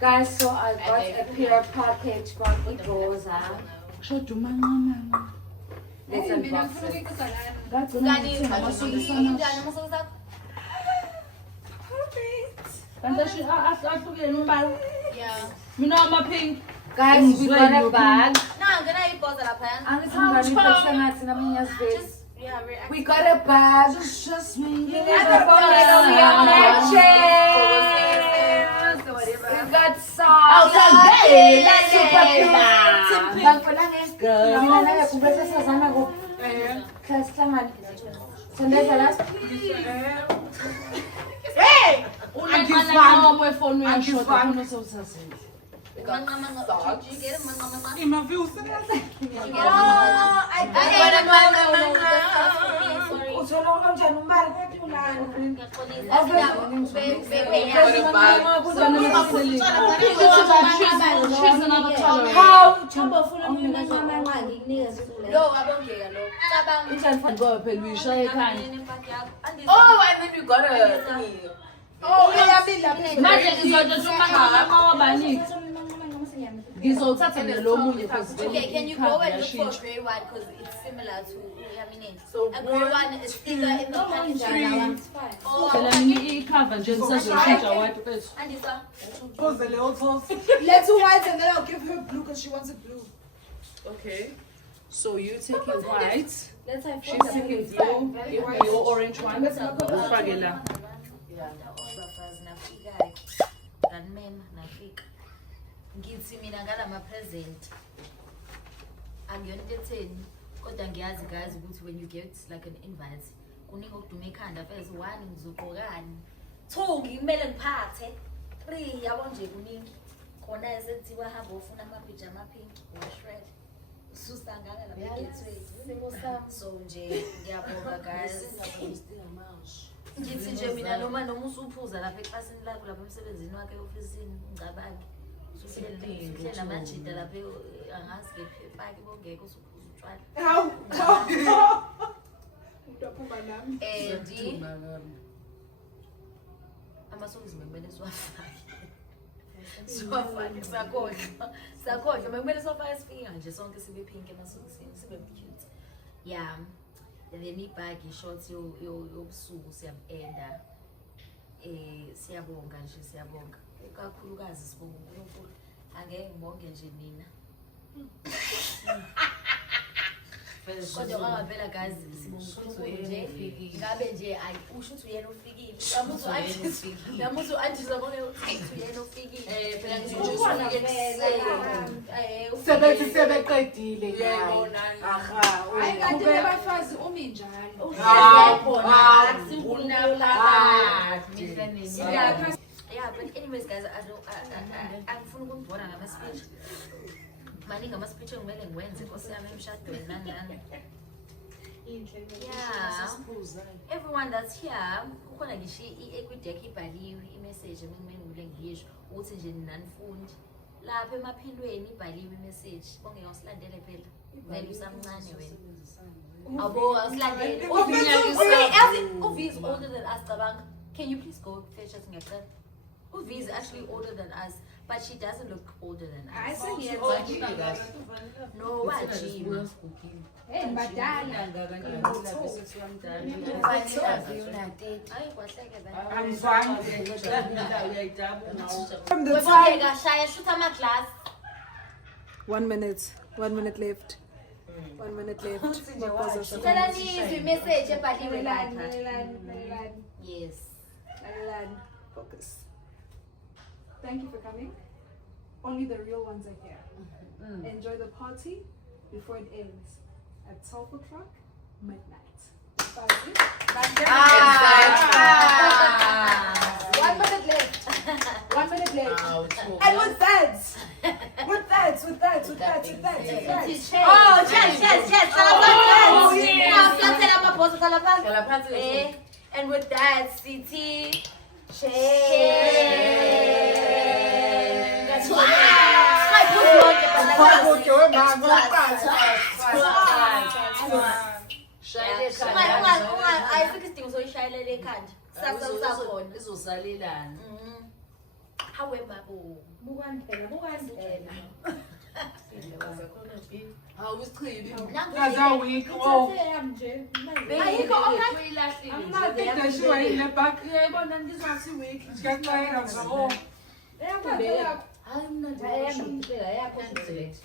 Guys, so I got a PR package from Idoza. Let's unbox Guys, we got a bag. We got a bag. Just me. We got socks. Oh, and then we got a Okay, can you go and look for a grey one because it's similar to Yamine? So a grey one is either in the package. Let's do white and then I'll give her blue because she wants it blue. Okay. So you taking white. She's taking blue. Give me your orange one. Ngithi mina ngalama present angiyonto etheni kodwa ngiyazi guys ukuthi when you get like an invite kuningi okudume ekhanda pheze 1 ngizogqokani 2 ngimele ngiphathe 3 yabo nje kuningi khona esethiwa hamba ufuna amapijama pink washred ususangana la gateway so nje ngiyabonga guys ngithi nje mina noma usuphuza lapha eklasini lakho lapha emsebenzini wakhe ofisini ngicabanga Sila manjita lapha angazi ngepaki bongeke usuphuza utshwala. Amasongs bekumele siwafake. Siwafake sakhohlwa bekumele siwafake sifika nje sonke sibe pink emasongisini sibe cute. Yeah. And then ibhagi shorts yobusuku siyabenda. Siyabonga nje siyabonga. Kakhulukazi sibonga uNkulunkulu angeke ngibonge nje nina kodwa ngavela guys sibonga uNkulunkulu nje ngabe nje ayusho ukuthi uyena ufikile yamuthi anti zabone ukuthi uyena ufikile phela ngizothi sebeqedile yabona aha ayikade lebafazi umi njalo Yeah, but anyways, guys, I'm full of water. I'm a speech. Maningi ama speech ngimele ngiwenze Nkosi yami emshadweni nangani. Yeah. Everyone that's here, kukhona ngisho equideck ibhaliwe imessage ngimele ngijabule ngisho ukuthi nje ninanifundi lapha emaphilweni ibhaliwe imessage bongeke usilandele phela vele usamncane wena abo usilandele uvi is older than us cabanga. Can you please go fetch us ngiyacela? Uvi is actually older than us, but she doesn't look older than us. I said yes. No, wajima. Hey, mbadala. From the time. Shoot my class. 1 minute. 1 minute left. 1 minute left. Tell us the message about yes. Focus. Thank you for coming. Only the real ones are here. Enjoy the party before it ends at 12 o'clock midnight. 1 minute left. 1 minute left. And with that. Oh, yes. And with that, CT.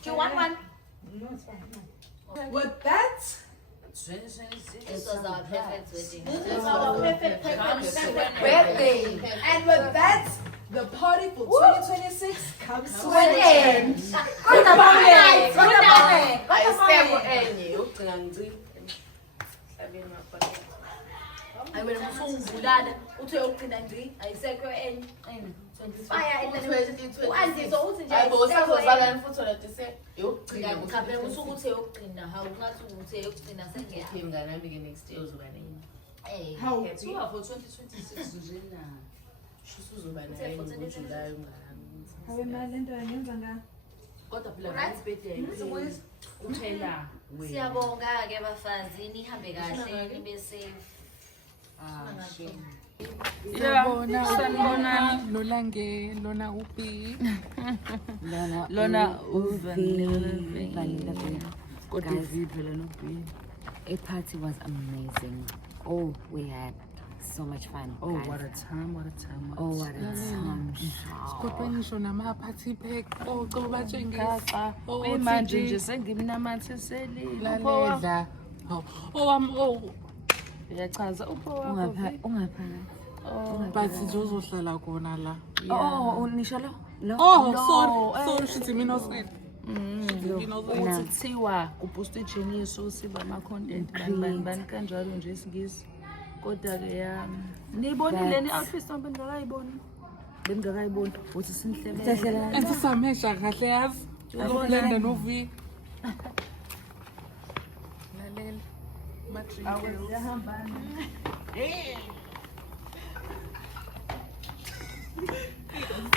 Do you want one? With that. This was our perfect wedding. Birthday. And with that, the party for 2026 comes to an end. Siyabonga ke bafazi nihambe kahle nibe safe. Sanibona Nolange, Lona Upi. Lona a party was amazing. Oh, we had so much fun. Oh, guys. what a time. Oh, what a time. Kodwa ngisho nama-party pack obatshengisa manje nje sengimnamathiseli laledla owami uyachaza upho wakho but uzohlala khona la. Nisho lo? Sorry shithi mina osini. ukuthi kuthiwa kuboost ijeniso siba ama-content bani kanjalo nje isingisi kodwa-ke niyibonile ni-outfit noma bengingakayiboni uthi sinihlebele And sisamesha kahle yazi uzoblenda novi.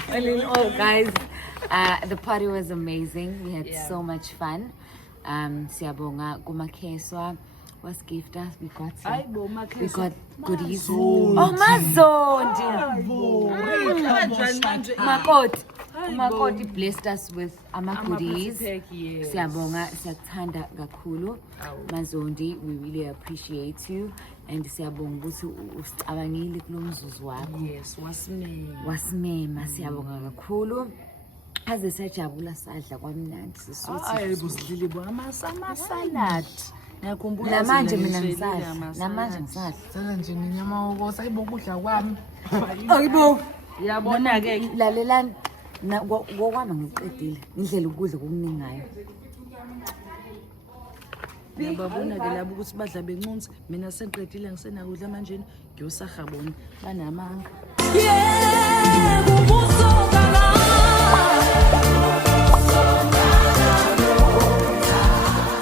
Lalela Oh, guys, the party was amazing. We had so much fun. Siyabonga kumakeswa was gift us. We got goodies. Oh, Mazondi. Makoti blessed us with goodies. Siyabonga, siyakuthanda kakhulu. Mazondi, we really appreciate you. And siyabonga ukuthi usicabangile kulomzuzu wakho. Yes, wasimema siyabonga kakhulu. Aze sajabula sadla kwamnandi sisuthi. Ayibuzilile amasalad. Ngiyakhumbula namanje mina ngisadla. Namanje ngisadla. Sala nje ninyama wokosa ayibokudla kwami. Ayibo. Yabona-ke lalelani ngokwami ngiqedile. Indlela ukudla okuningi ngayo. Ngiyababona-ke labo ukuthi badla bencunzi mina sengiqedile ngisenakudla manje ngiyosahabona banamanga.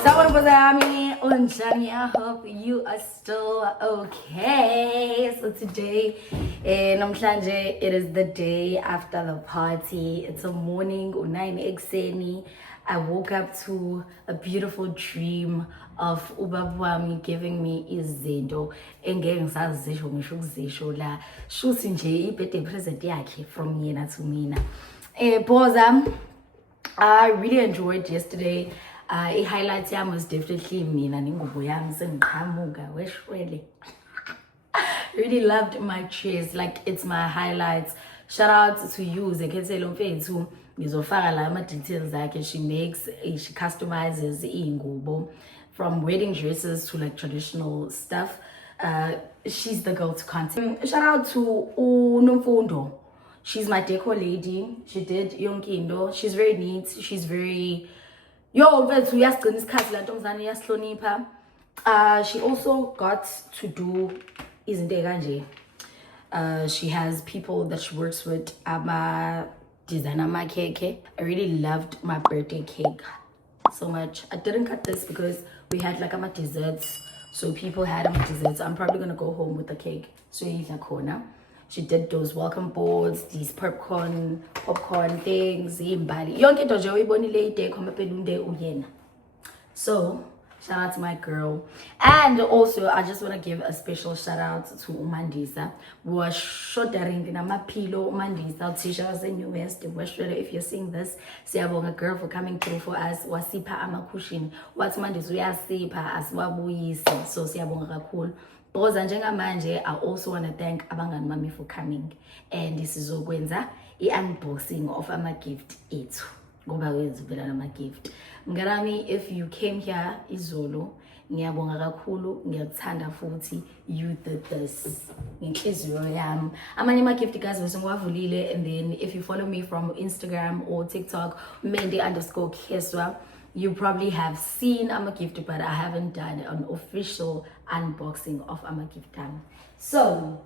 Sawubona yami Unjani, I hope you are still okay. So today, namhlanje, it is the day after the party. It's a morning, 9 ekseni. I woke up to a beautiful dream of ubaba wami giving me izinto engeke ngisazisho ngisho ukuzisho la. Shuthi nje i-birthday present yakhe from yena to mina. Boza, I really enjoyed yesterday. I-highlight yami was definitely mina nengubo yami sengiqhamuka weshwele. Really loved my cheers, like it's my highlights. Shout out to you Zekhethelo Mfethu. Ngizofaka la ama details zakhe. She customizes ingubo from wedding dresses to like traditional stuff. She's the girl to contact. Shout out to Unomfundo. She's my decor lady. She did yonkindo. She's very neat. She's very she also got to do izinto kanje. She has people that she works with. Designer my cake. I really loved my birthday cake so much. I didn't cut this because we had like desserts, so people had desserts. I'm probably gonna go home with the cake. So corner. She did those welcome boards, these popcorn things, so shout out to my girl. And also I just want to give a special shout out to Umandisa. We were shodaring in Amapilo. Umandisa Tisha was in US. If you're seeing this, siyabonga girl for coming through for us. Wasipa amakushin. What Mandis we are sipa as wabuyisi. So siyabonga kakhulu. Boza njengamanje, I also want to thank abangani mami for coming. And this is okwenza i-unboxing of ama gift ethu. Ngoba wenza vela ama gift. Ngarami, if you came here izolo, ngiyabonga kakhulu, ngiyakuthanda futhi you did this. Ngenhliziyo yami. Amanye ama gift guys bese ngiwavulile, and then if you follow me from Instagram or TikTok, Mendy_Keswa, you probably have seen I'm a gift, but I haven't done an official unboxing of I'm a gift time. So,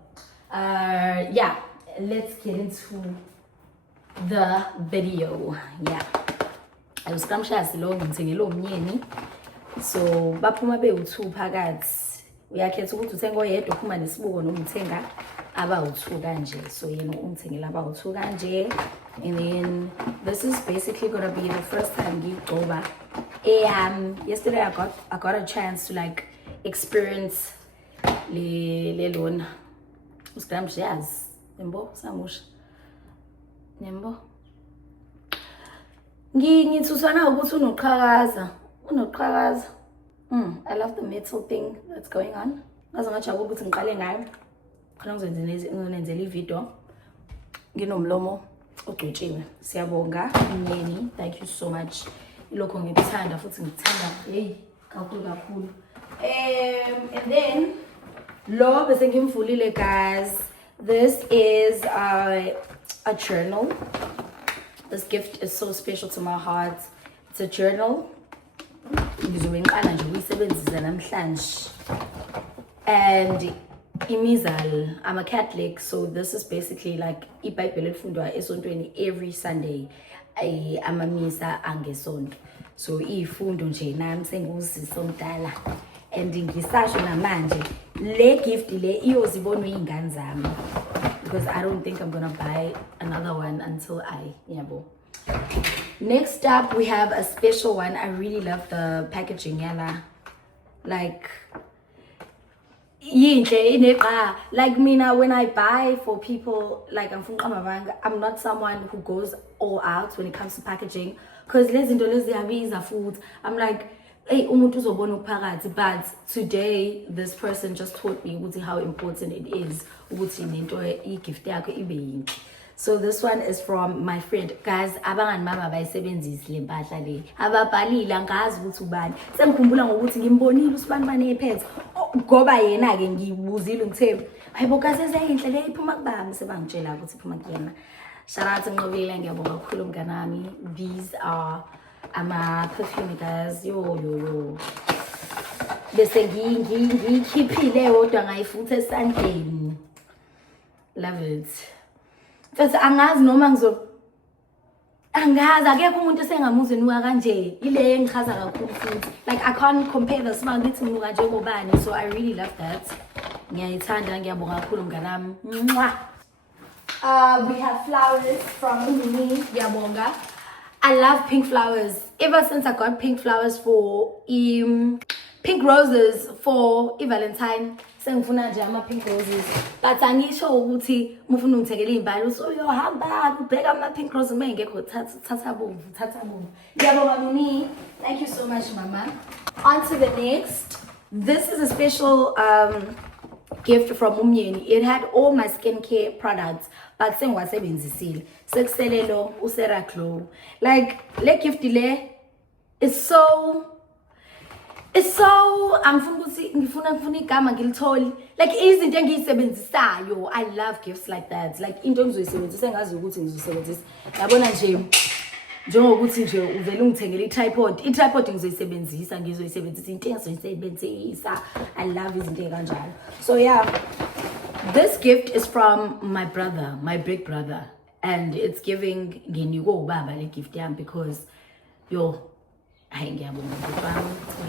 yeah, let's get into the video. Yeah, I was scrumptious long and so baphuma be-2 phakathi. Uyakhetha ukuthi uthenga oyedwa uphuma nesibuko noma uthenga aba-2 kanje. So yena ungithengela aba-2 kanje. And then this is basically gonna be the first time ngigcoba. Yesterday I got a chance to like experience le lona. Uskramshiaz. Nembo samusha. Nembo. Ngithusana ukuthi unoqhakaza. Unoqhakaza. I love the metal thing that's going on. Ngaze ngajabula ukuthi ngiqale ngayo. Khona ngizenzela ivideo. Nginomlomo ogcotshiwe. Siyabonga Mnyeni. Thank you so much. Ilokho ngikuthanda futhi ngikuthanda. Hey, kakhulu. And then lo bese ngimvulile guys. This is a journal. This gift is so special to my heart. It's a journal. Ngizowenqala nje uyisebenzisa namhlanje. And imizal, I'm a Catholic, so this is basically like iBhayibheli elifundwa esontweni every Sunday. Amamisa angesonto. So ifundo nje nami senguzisa omdala. And ngisasho namanje le gift le iyozibona izingane zami, because I don't think I'm gonna buy another one until yabo. Next up we have a special one. I really love the packaging yana. Like like mina, when I buy for people, like I'm not someone who goes all out when it comes to packaging, because food. I'm like, hey, but today this person just taught me how important it is. So this one is from my friend. Guys, abangani mama bayisebenzisi le mpahla le. Ababhalile angazi ukuthi ubani. Sengikhumbula ngokuthi ngimbonile usibani bane pets. Ngoba yena ke ngibuzile ngithe, hayibo kaze seyinhle le iphuma kubami, sebangitshela ukuthi iphuma kuyena. Shout out to Nqobile, ngiyabonga kakhulu mnganami. These are ama perfume guys. Yo. Bese ngikhiphile kodwa ngayifutha esandleni. Love it. But angazi noma angazi akekho umuntu esengamuzi nuka kanje ile engichaza kakhulu futhi like I can't compare the smile ngithi nuka njengobani so I really love that ngiyayithanda ngiyabonga kakhulu mnganami we have flowers from Umini ngiyabonga I love pink flowers ever since I got pink flowers for pink roses for Valentine sengifuna nje ama pink roses but angisho ukuthi mufuna ungithekele imbali so yohamba ubheka ama pink roses mengekho thatha bomvu ngiyabonga Mimi thank you so much mama on to the next this is a special gift from Umyeni it had all my skincare products but sengiwasebenzisile sekuselelo uSera Glow like le gift le is so ngifuna igama ngilitholi like izinto engiyisebenzisayo I love gifts like that like into engizoyisebenzisa engazi ukuthi ngizosebenzisa yabona nje njengokuthi nje uvela ungithengele i-tripod ngizoyisebenzisa into engizoyisebenzisa I love izinto ekanjalo so yeah this gift is from my big brother and it's giving nginiko ubaba le gift yami because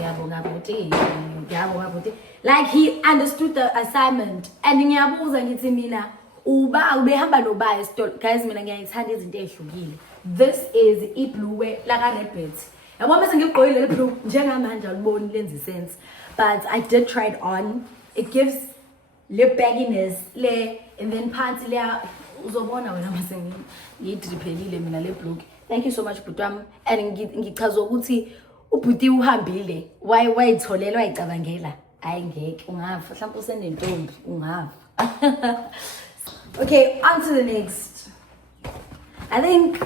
ngiyabonga buti like he understood the assignment and ngiyabuza ngithi mina ubehamba noba esitolo guys mina ngiyayithanda izinto ezihlukile this is ibluwe laka Redbet yabo mase ngigqokile le blue njengamanje aliboni lenza sense but I did try it on it gives le bagginess le and then pants le uzobona wena mase ngidripelile mina le blue thank you so much Butwam and ngichaza ukuthi ubhuti uhambile wayitholela wayicabangela ayingeke ungafa mhlawumbe usenentombi ungafa okay on to the next I think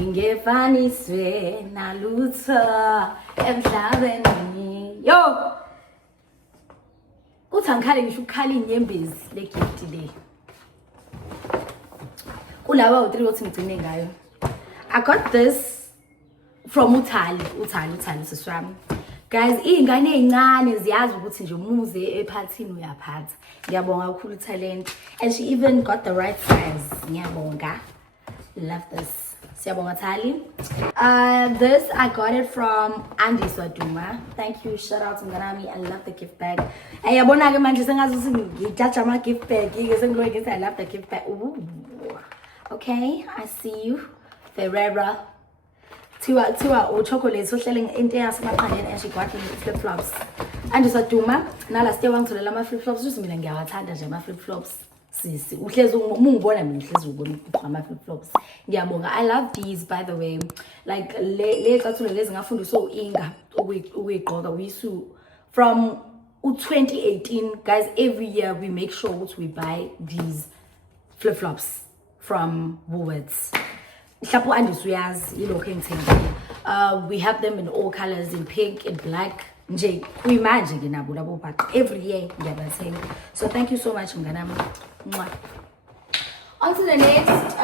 ingefaniswe nalutho emhlabeni yo uthi angikhale ngisho ukukhala inyembezi le gift le kulawa u3 othi ngicine ngayo I got this from Uthali siswami guys ingane ezincane ziyazi ukuthi nje umuze ephathini uyaphatha ngiyabonga kakhulu talent and she even got the right size ngiyabonga love this siyabonga Thali this I got it from Andy Swaduma thank you shout out to Nganami I love the gift bag ayabona ke manje sengazi ukuthi ngijaja ama gift bag ke sengiloye ngithi I love the gift bag okay I see you Ferrera Tiwa o chocolate so hleling into yasemaqandeni and she got me flip flops and Swaduma nala siya wangitholela ama flip flops uthi mina ngiyawathanda nje ama flip flops sisi uhlezi ungibona mina uhlezi ubona ama flip flops ngiyabonga I love these by the way like le xathule lezi ngafundiswa uInga ukuyigqoka uyisu from 2018 guys every year we make sure that we buy these flip flops from Woolworths mhlawumbe andisuyazi ilokho engithengile we have them in all colors in pink and black nje kuyimanje ke nabo labo but every year ngiyabathenga so thank you so much mnganami on to the next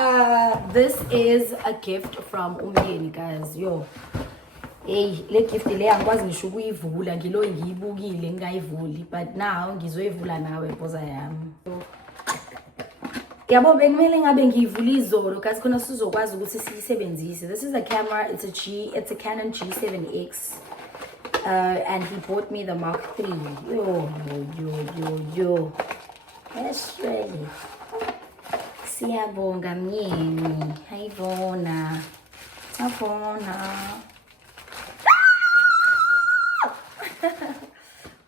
this is a gift from Umyeni guys yo hey le gift le angikwazi ngisho ukuyivula ngilo ngiyibukile ngingayivuli but now ngizoyivula nawe boza yami yabo bekumele ngabe ngiyivula izolo kasi khona sizokwazi ukuthi siyisebenzise this is a camera it's a Canon G7X and he bought me the Mark III yo that's really siyabonga Myeni hayibona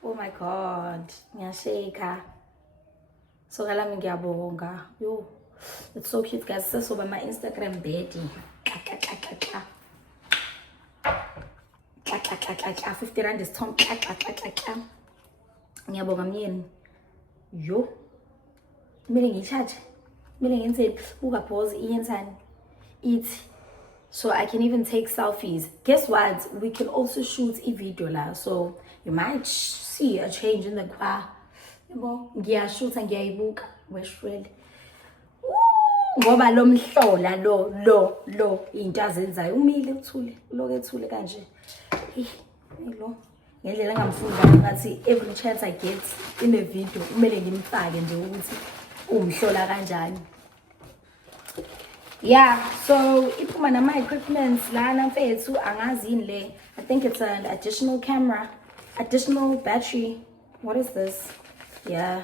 oh my god ngiyasheka so kalami ngiyabonga yo it's so cute guys sesoba my Instagram daddy 50 rand is tom ngiyabonga Myeni yo kumele ngicharge kumele ngenze buka pause iyenzani ithi so I can even take selfies guess what we can also shoot a video la so you might see a change in the car yabo ngiyashuta ngiyayibuka weshwele ngoba lo mhlola lo into azenzayo umile uthule lokethule kanje lo ngendlela ngamfunda ngathi every chance I get in a video kumele ngimfake nje ukuthi umhlola kanjani Yeah, so iphuma nama equipment lana mfethu angazi yini le. I think it's an additional camera, additional battery. What is this? Yeah,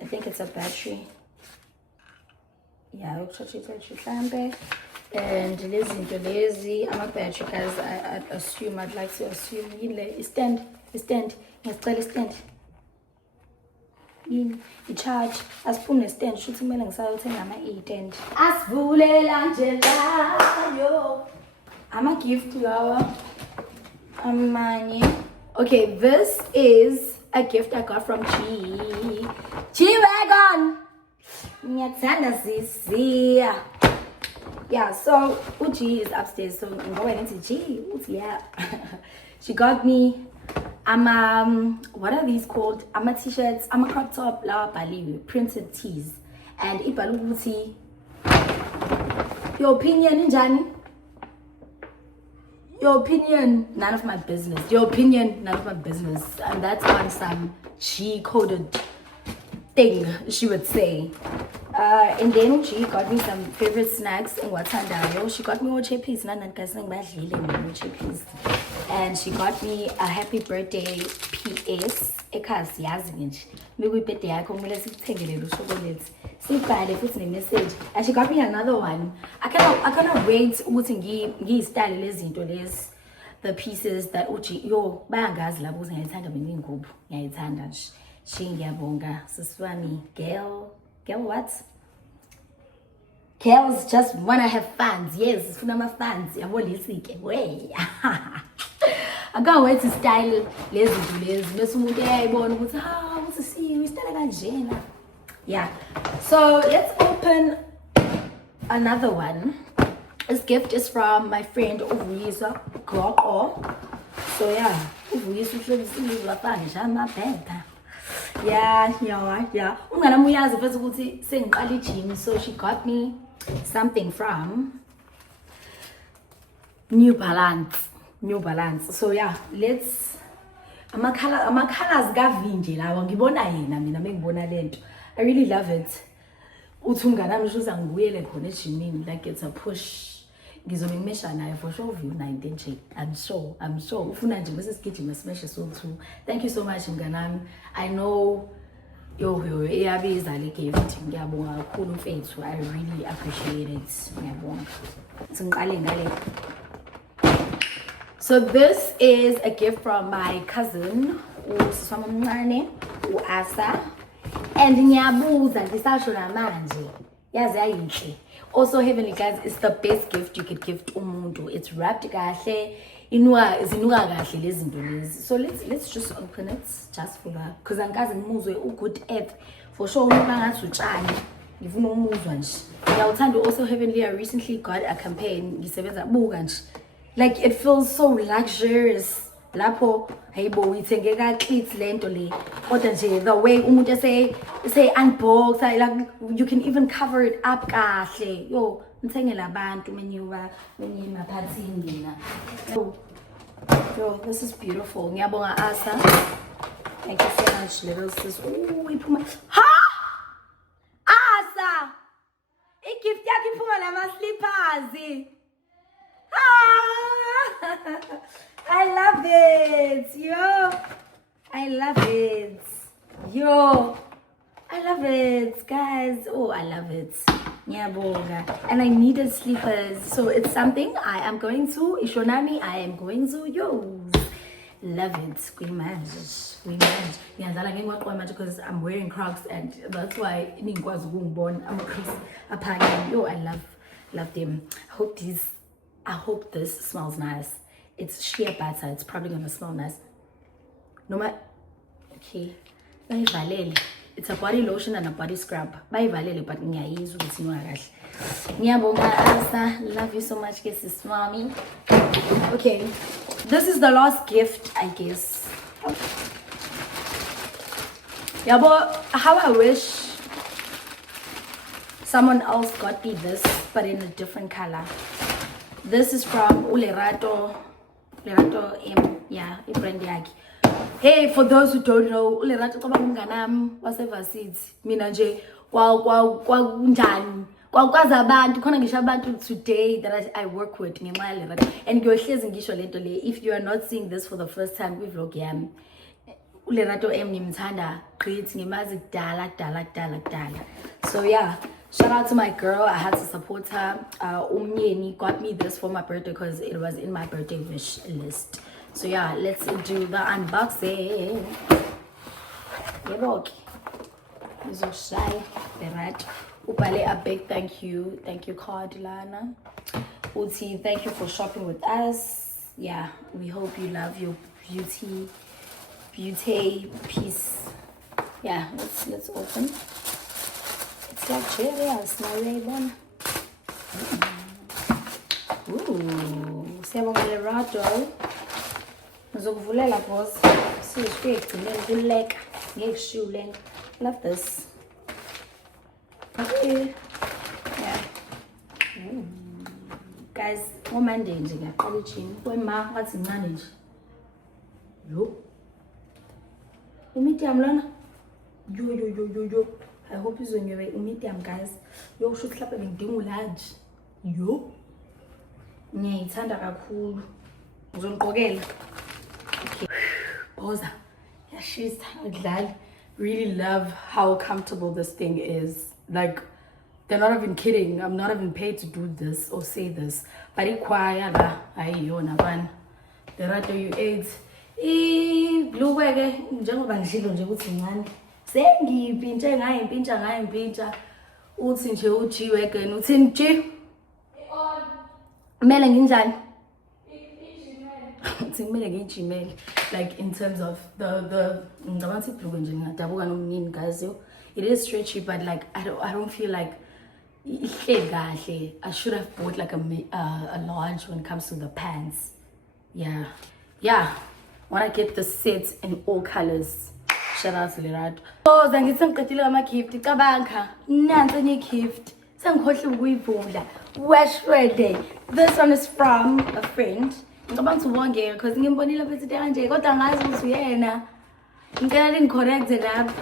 I think it's a battery. Yeah, and lazy, I'm a battery because I'd assume, I'd like to assume stand. Stand. I-charge asifune stand shuthi kumele ngisayothenga ama-8 asivulela nje layo ama-gift lawa amanye. Okay, this is a gift I got from G-Wagon. Ngiyakuthanda sisi. Yeah, so G is upstairs, so I'm going into G. Yeah. She got me what are these called? T-shirts, crop top, lawa baliwe, printed tees. And ibalubuti. Your opinion, Njani? Your opinion, none of my business. Your opinion, none of my business. And that's on some G-coded thing, she would say. And then she got me some favorite snacks in Watandayo. She got me ochepis, and she got me a happy birthday PS. Ekhasi yazi nje. Maybe birthday yakho kumele sikuthengele lo chocolate. Sibhale futhi ne-message. And she got me another one. I cannot wait ukuthi ngiyistyle lezi zinto lezi. The pieces that uji yo bayangazi labo ukuthi ngiyayithanda mina ingubo. Ngiyayithanda nje. Ngiyabonga siswami girl what? Girls just wanna have fans. Yes, sifuna ama fans. Yabo lisike. Wey. I can't wait to style lezi zinto lezi. Bese umuntu eyayibona ukuthi uthi si style kanjena. Yeah. So, let's open another one. This gift is from my friend Uvuyiswa Goqo. So yeah, Uvuyiswa uhlobisile wafanga amabheda. Yeah. Umngane uyazi futhi ukuthi sengiqala i-gym, so she got me something from New Balance. So yeah, let's ama-colors kavinje lawa ngibona yena mina mengibona lento. I really love it. Uthi umngane wami usho ngibuyele khona ejimini, like it's a push. Ngizobe ngimesha naye for sure view 19 nje. I'm sure ufuna nje bese sigijima simeshe so too. Thank you so much mnganami. I know yo iyabiza le gift. Ngiyabonga kakhulu mfethu. I really appreciate it. Ngiyabonga. Singiqale ngale. So this is a gift from my cousin usiswami omncane uAsa. And ngiyabuza ngisasho namanje. Yazi ayinhle. Also, Heavenly guys, it's the best gift you could give to umuntu. It's wrapped kahle, zinuka kahle lezi zinto lezi. So let's just open it just for that, because angikaze ngimuzwe ugood earth. For sure umuntu angathi utshani, ngifuna umuzwa nje. Ngiyawuthanda also Heavenly. I recently got a campaign ngisebenza buka nje. Like it feels so luxurious. Lapho hayibo uyithenge kaClicks lento le. Kodwa nje the way umuntu say unbox, like you can even cover it up kahle. Yo, ngithengela abantu menyuba maphathini mina. Yo, this is beautiful. Ngiyabonga Asa. Thank you so much, little sis. Ooh, iphuma. Ha! Asa! Igift yakho iphuma nama slippers. I love it, yo. I love it, guys. Oh, I love it. Nyabonga. And I needed sleepers, so it's something I am going to Ishonami. I am going to use. Love it. We manage. Because I'm wearing Crocs, and that's why I'm a Chris. Yo, I love them. I hope this smells nice. It's shea butter. It's probably gonna smell nice. No matter. Okay. It's a body lotion and a body scrub. But love you so much, kisses, mommy. Okay. This is the last gift, I guess. Yeah, but how I wish someone else got me this, but in a different color. This is from Lerato M. Yeah, brand yaki. Hey, for those who don't know, Lerato kama mnganam whatever seeds. Mina nje kwa njani kwakwazi abantu khona ngisho abantu today that I work with ngenxa yale radio and ngiyohlezi ngisho lento le if you are not seeing this for the first time kwi-vlog yami ule radio ngimthanda gqithi ngimazi kudala. So yeah, shout out to my girl. I had to support her. Umyeni got me this for my birthday because it was in my birthday wish list. So yeah, let's do the unboxing. Yebo, ngizoshaya right. Ubale a big thank you card lana. Uti, thank you for shopping with us. Yeah, we hope you love your beauty piece. Yeah, let's open. It's like cereals, my Ray-Ban. Ooh, siyabonga le radio. Ngizokuvulela boss. Siyifike ngileka ngiyishule. Love this. Okay. Yeah. Guys, ngomande nje ngiyaqala ijini. Kwema ngathi incane nje. Yo. Medium lana. Yo. I hope you're doing a medium, guys. Yo, should clap and do large. Yo. Ngiyithanda kakhulu. Ngizoniqokela. Okay. Boza. Yashisa udlala. Really love how comfortable this thing is. Like, they're not even kidding. I'm not even paid to do this or say this. But ikwaya la ayiyona bana. The radio you ate. Blue wege njengoba ngishilo nje ukuthi ngani. Sengipintshe ngayimpintsha uthi nje uG wagon uthini G kumele nginjani uthi kumele ngijimele like in terms of the ngicabanga ibhluke nje ngadabuka nomnini guys yo it is stretchy but like I don't feel like ihle kahle. I should have bought like a large when it comes to the pants. Yeah wanna get the set in all colors. Shout out to Lirad. Oh, zangithi ngiqedile ama gift. Cabanga. Nansi enye gift. Sengikhohle ukuyivula. Weshwede. This one is from a friend. Ngicabanga ubongeke because ngimbonile bese kanje kodwa ngazi ukuthi uyena. Ngicela incorrect lapha.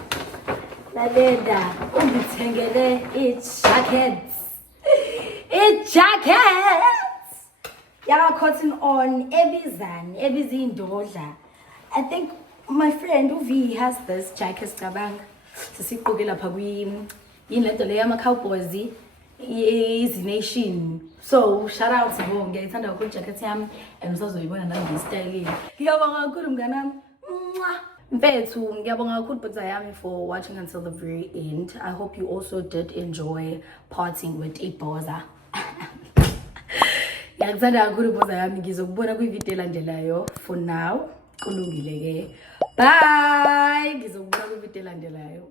Lalenda ungithengele i-jackets. I-jackets. Yaka cotton on ebizindodla. I think my friend Uvi has this jacket cabang. Sisiqoke lapha yini lento le yama Cowboys Easy Nation. So shout out to her. Ngiyithanda kakhulu jacket yami and usazoyibona nami style. Ngiyabonga kakhulu mnganami. Mfethu ngiyabonga kakhulu butsa yami for watching until the very end. I hope you also did enjoy partying with iBoza. Ngiyakuzanda kakhulu iBoza yami ngizokubona kwi-video elandelayo. For now kulungile ke. Bye. Ngizokubona kwi-video elandelayo.